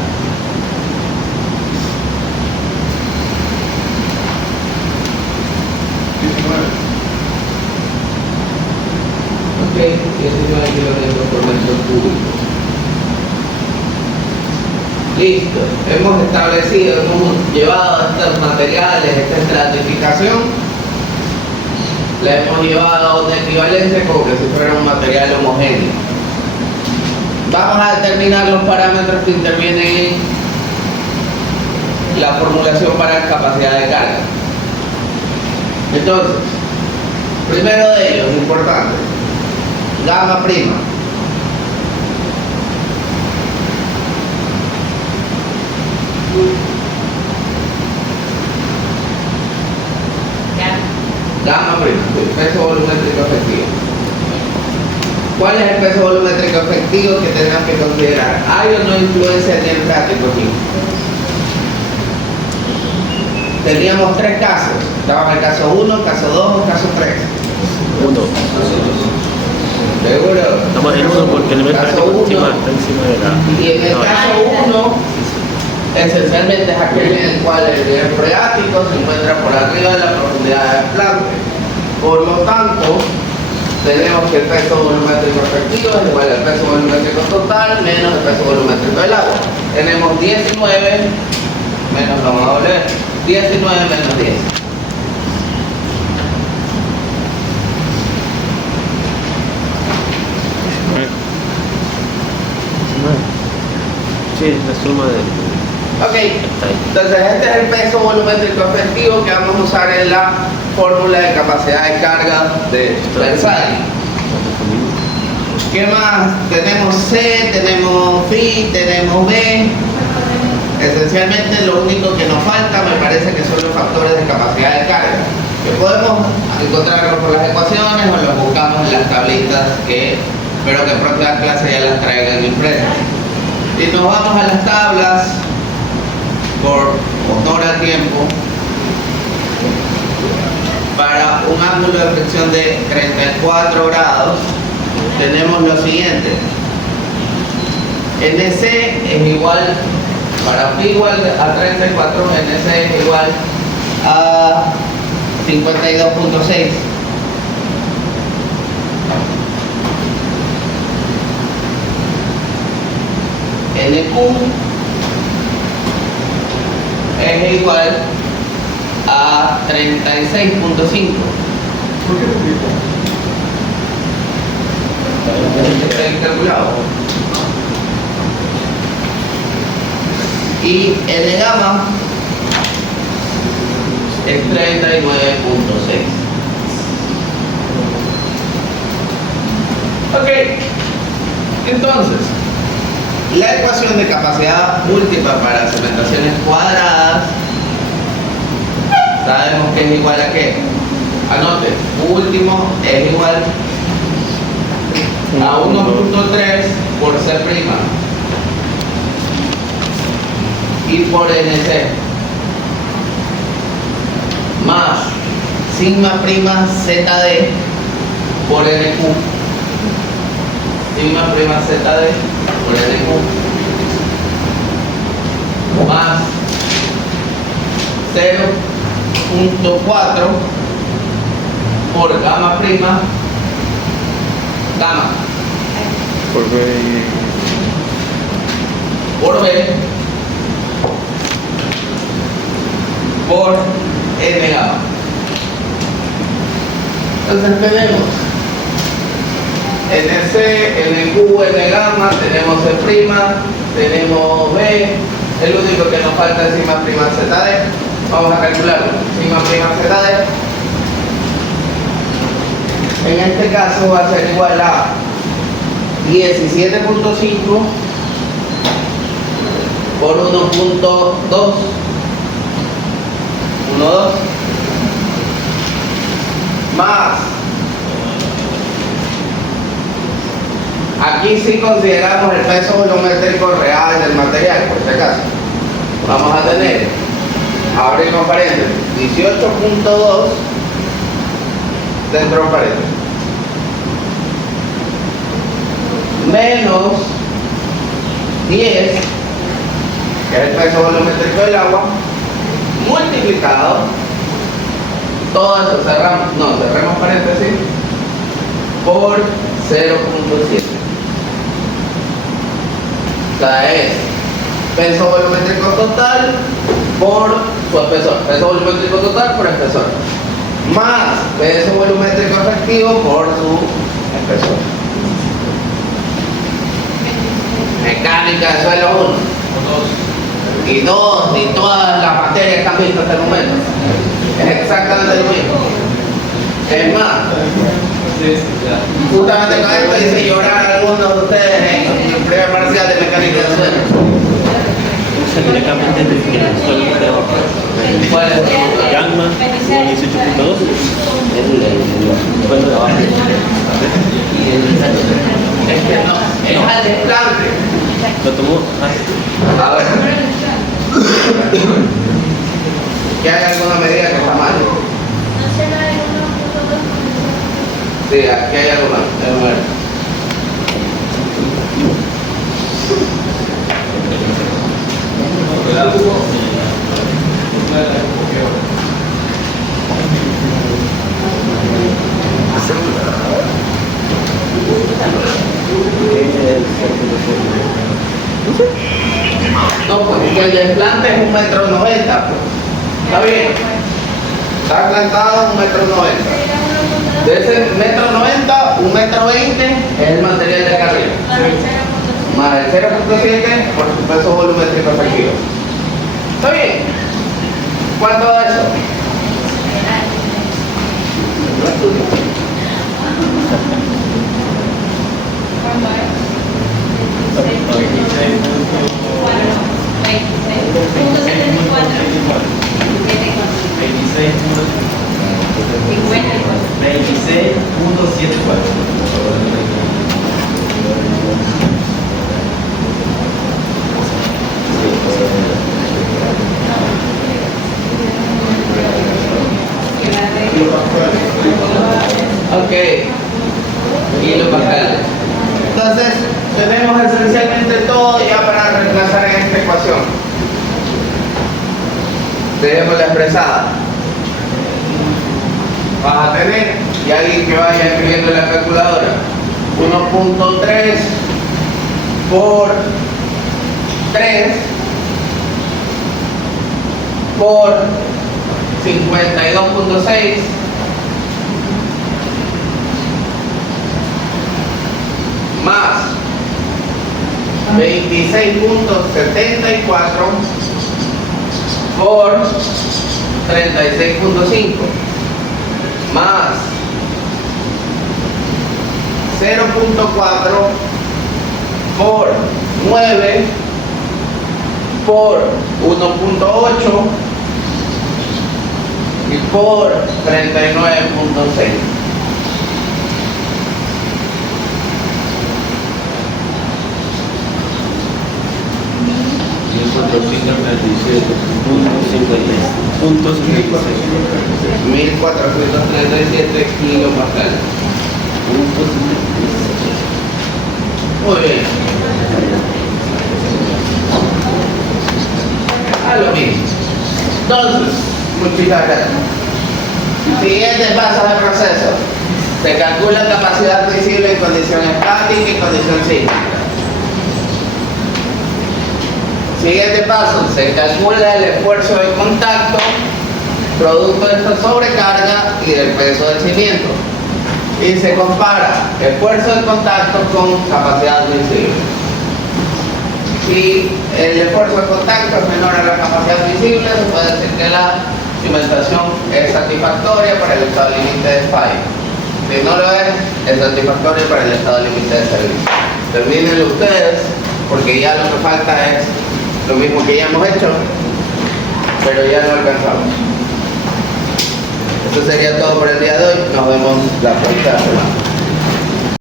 Ok, 19 kilómetros por metro cúbico. Listo, hemos establecido, hemos llevado estos materiales, esta estratificación, la hemos llevado a una equivalencia como que si fuera un material homogéneo. Vamos a determinar los parámetros que intervienen en la formulación para capacidad de carga. Entonces, primero de ellos, importante, gamma prima. Gamma prima, peso volumétrico efectivo. ¿Cuál es el peso volumétrico efectivo que tenemos que considerar? ¿Hay o no influencia en el práctico aquí? Teníamos tres casos. Estaba el caso 1, caso 2 o caso 3. 1. ¿Seguro? Estamos en 1 porque el nivel práctico está encima de la... Y en el no, caso 1, esencialmente es aquel en el cual el nivel freático se encuentra por arriba de la profundidad del flanque. Por lo tanto, tenemos que el peso volumétrico efectivo es igual al peso volumétrico total menos el peso volumétrico del agua. Tenemos 19 menos, vamos a volver, 19 menos 10. Sí, la suma de... Ok, entonces este es el peso volumétrico efectivo que vamos a usar en la fórmula de capacidad de carga de Versailles. ¿Qué más? Tenemos C, tenemos Phi, tenemos B. Esencialmente lo único que nos falta me parece que son los factores de capacidad de carga. que podemos encontrarlo por las ecuaciones o los buscamos en las tablitas que espero que en próxima clase ya las traigan impresas. Y nos vamos a las tablas por honor al tiempo. Para un ángulo de flexión de 34 grados tenemos lo siguiente. NC es igual, para pi igual a 34, NC es igual a 52.6. NQ es igual a 36.5. ¿Por qué poquito? Está calculado. Y N gamma es 39.6. Ok, entonces la ecuación de capacidad múltipla para cementaciones cuadradas sabemos que es igual a qué. Anote, último es igual a 1.3 por C' y por NC más sigma prima ZD por NQ, sigma prima ZD por NQ más 0.4 por gamma prima gamma Por B. por B por N gamma. Entonces tenemos NC, NQ, N gamma, tenemos C', tenemos B, el único que nos falta es sigma prima ZD. Vamos a calcularlo. Sigma prima ZD en este caso va a ser igual a 17.5 por 1.2 más, aquí sí consideramos el peso volumétrico real del material, por si acaso. Vamos a tener, abrimos paréntesis, 18.2 dentro de paréntesis menos 10, que es el peso volumétrico del agua, multiplicado, todo eso cerremos paréntesis, por 0.7. O sea, es peso volumétrico total por su espesor, peso volumétrico total por espesor, más peso volumétrico efectivo por su espesor. Mecánica de suelo 1 y 2 y todas las materias que han visto hasta el momento. Es exactamente lo mismo. Es más, justamente con esto hice llorar a algunos de ustedes en el primer parcial de mecánica de suelo. Directamente desde el suelo de abajo. ¿Cuál es el punto? Gamma, 18.2. Suelo de abajo. Es que no, es al desplante. Lo tomó A ver. ¿Que hay alguna medida que está mal? Sí, aquí hay alguna. Déjame ver. No, pues que el desplante es 1,90 m. Pues. Está bien. Está plantado 1,90 m. De ese 1,90 m, 1,20 m es el material de carril. Más el 0.7 por su peso volumétrico efectivo. ¿Está bien? ¿Cuánto da eso? ¿Cuánto es? 26.74. kilopascales. Entonces, tenemos esencialmente todo ya para reemplazar en esta ecuación. Dejémosla expresada. Vas a tener, y alguien que vaya escribiendo en la calculadora, 1.3 por 3 por 52.6 más 26.74 por 36.5 más 0.4 por 9 por 1.8 y por 39.6. Puntos 1437 kilopascales. Muy bien. A lo mismo. Entonces, muchísimas gracias. Siguiente paso del proceso. Se calcula capacidad visible en condición estática y condición sísmica. Siguiente paso, se calcula el esfuerzo de contacto producto de esta sobrecarga y del peso del cimiento. Y se compara esfuerzo de contacto con capacidad visible. Si el esfuerzo de contacto es menor a la capacidad visible, se puede decir que la cimentación es satisfactoria para el estado límite de fallo. Si no lo es satisfactoria para el estado límite de servicio. Termínenlo ustedes, porque ya lo que falta es lo mismo que ya hemos hecho, pero ya no alcanzamos. Eso sería todo por el día de hoy. Nos vemos la próxima semana.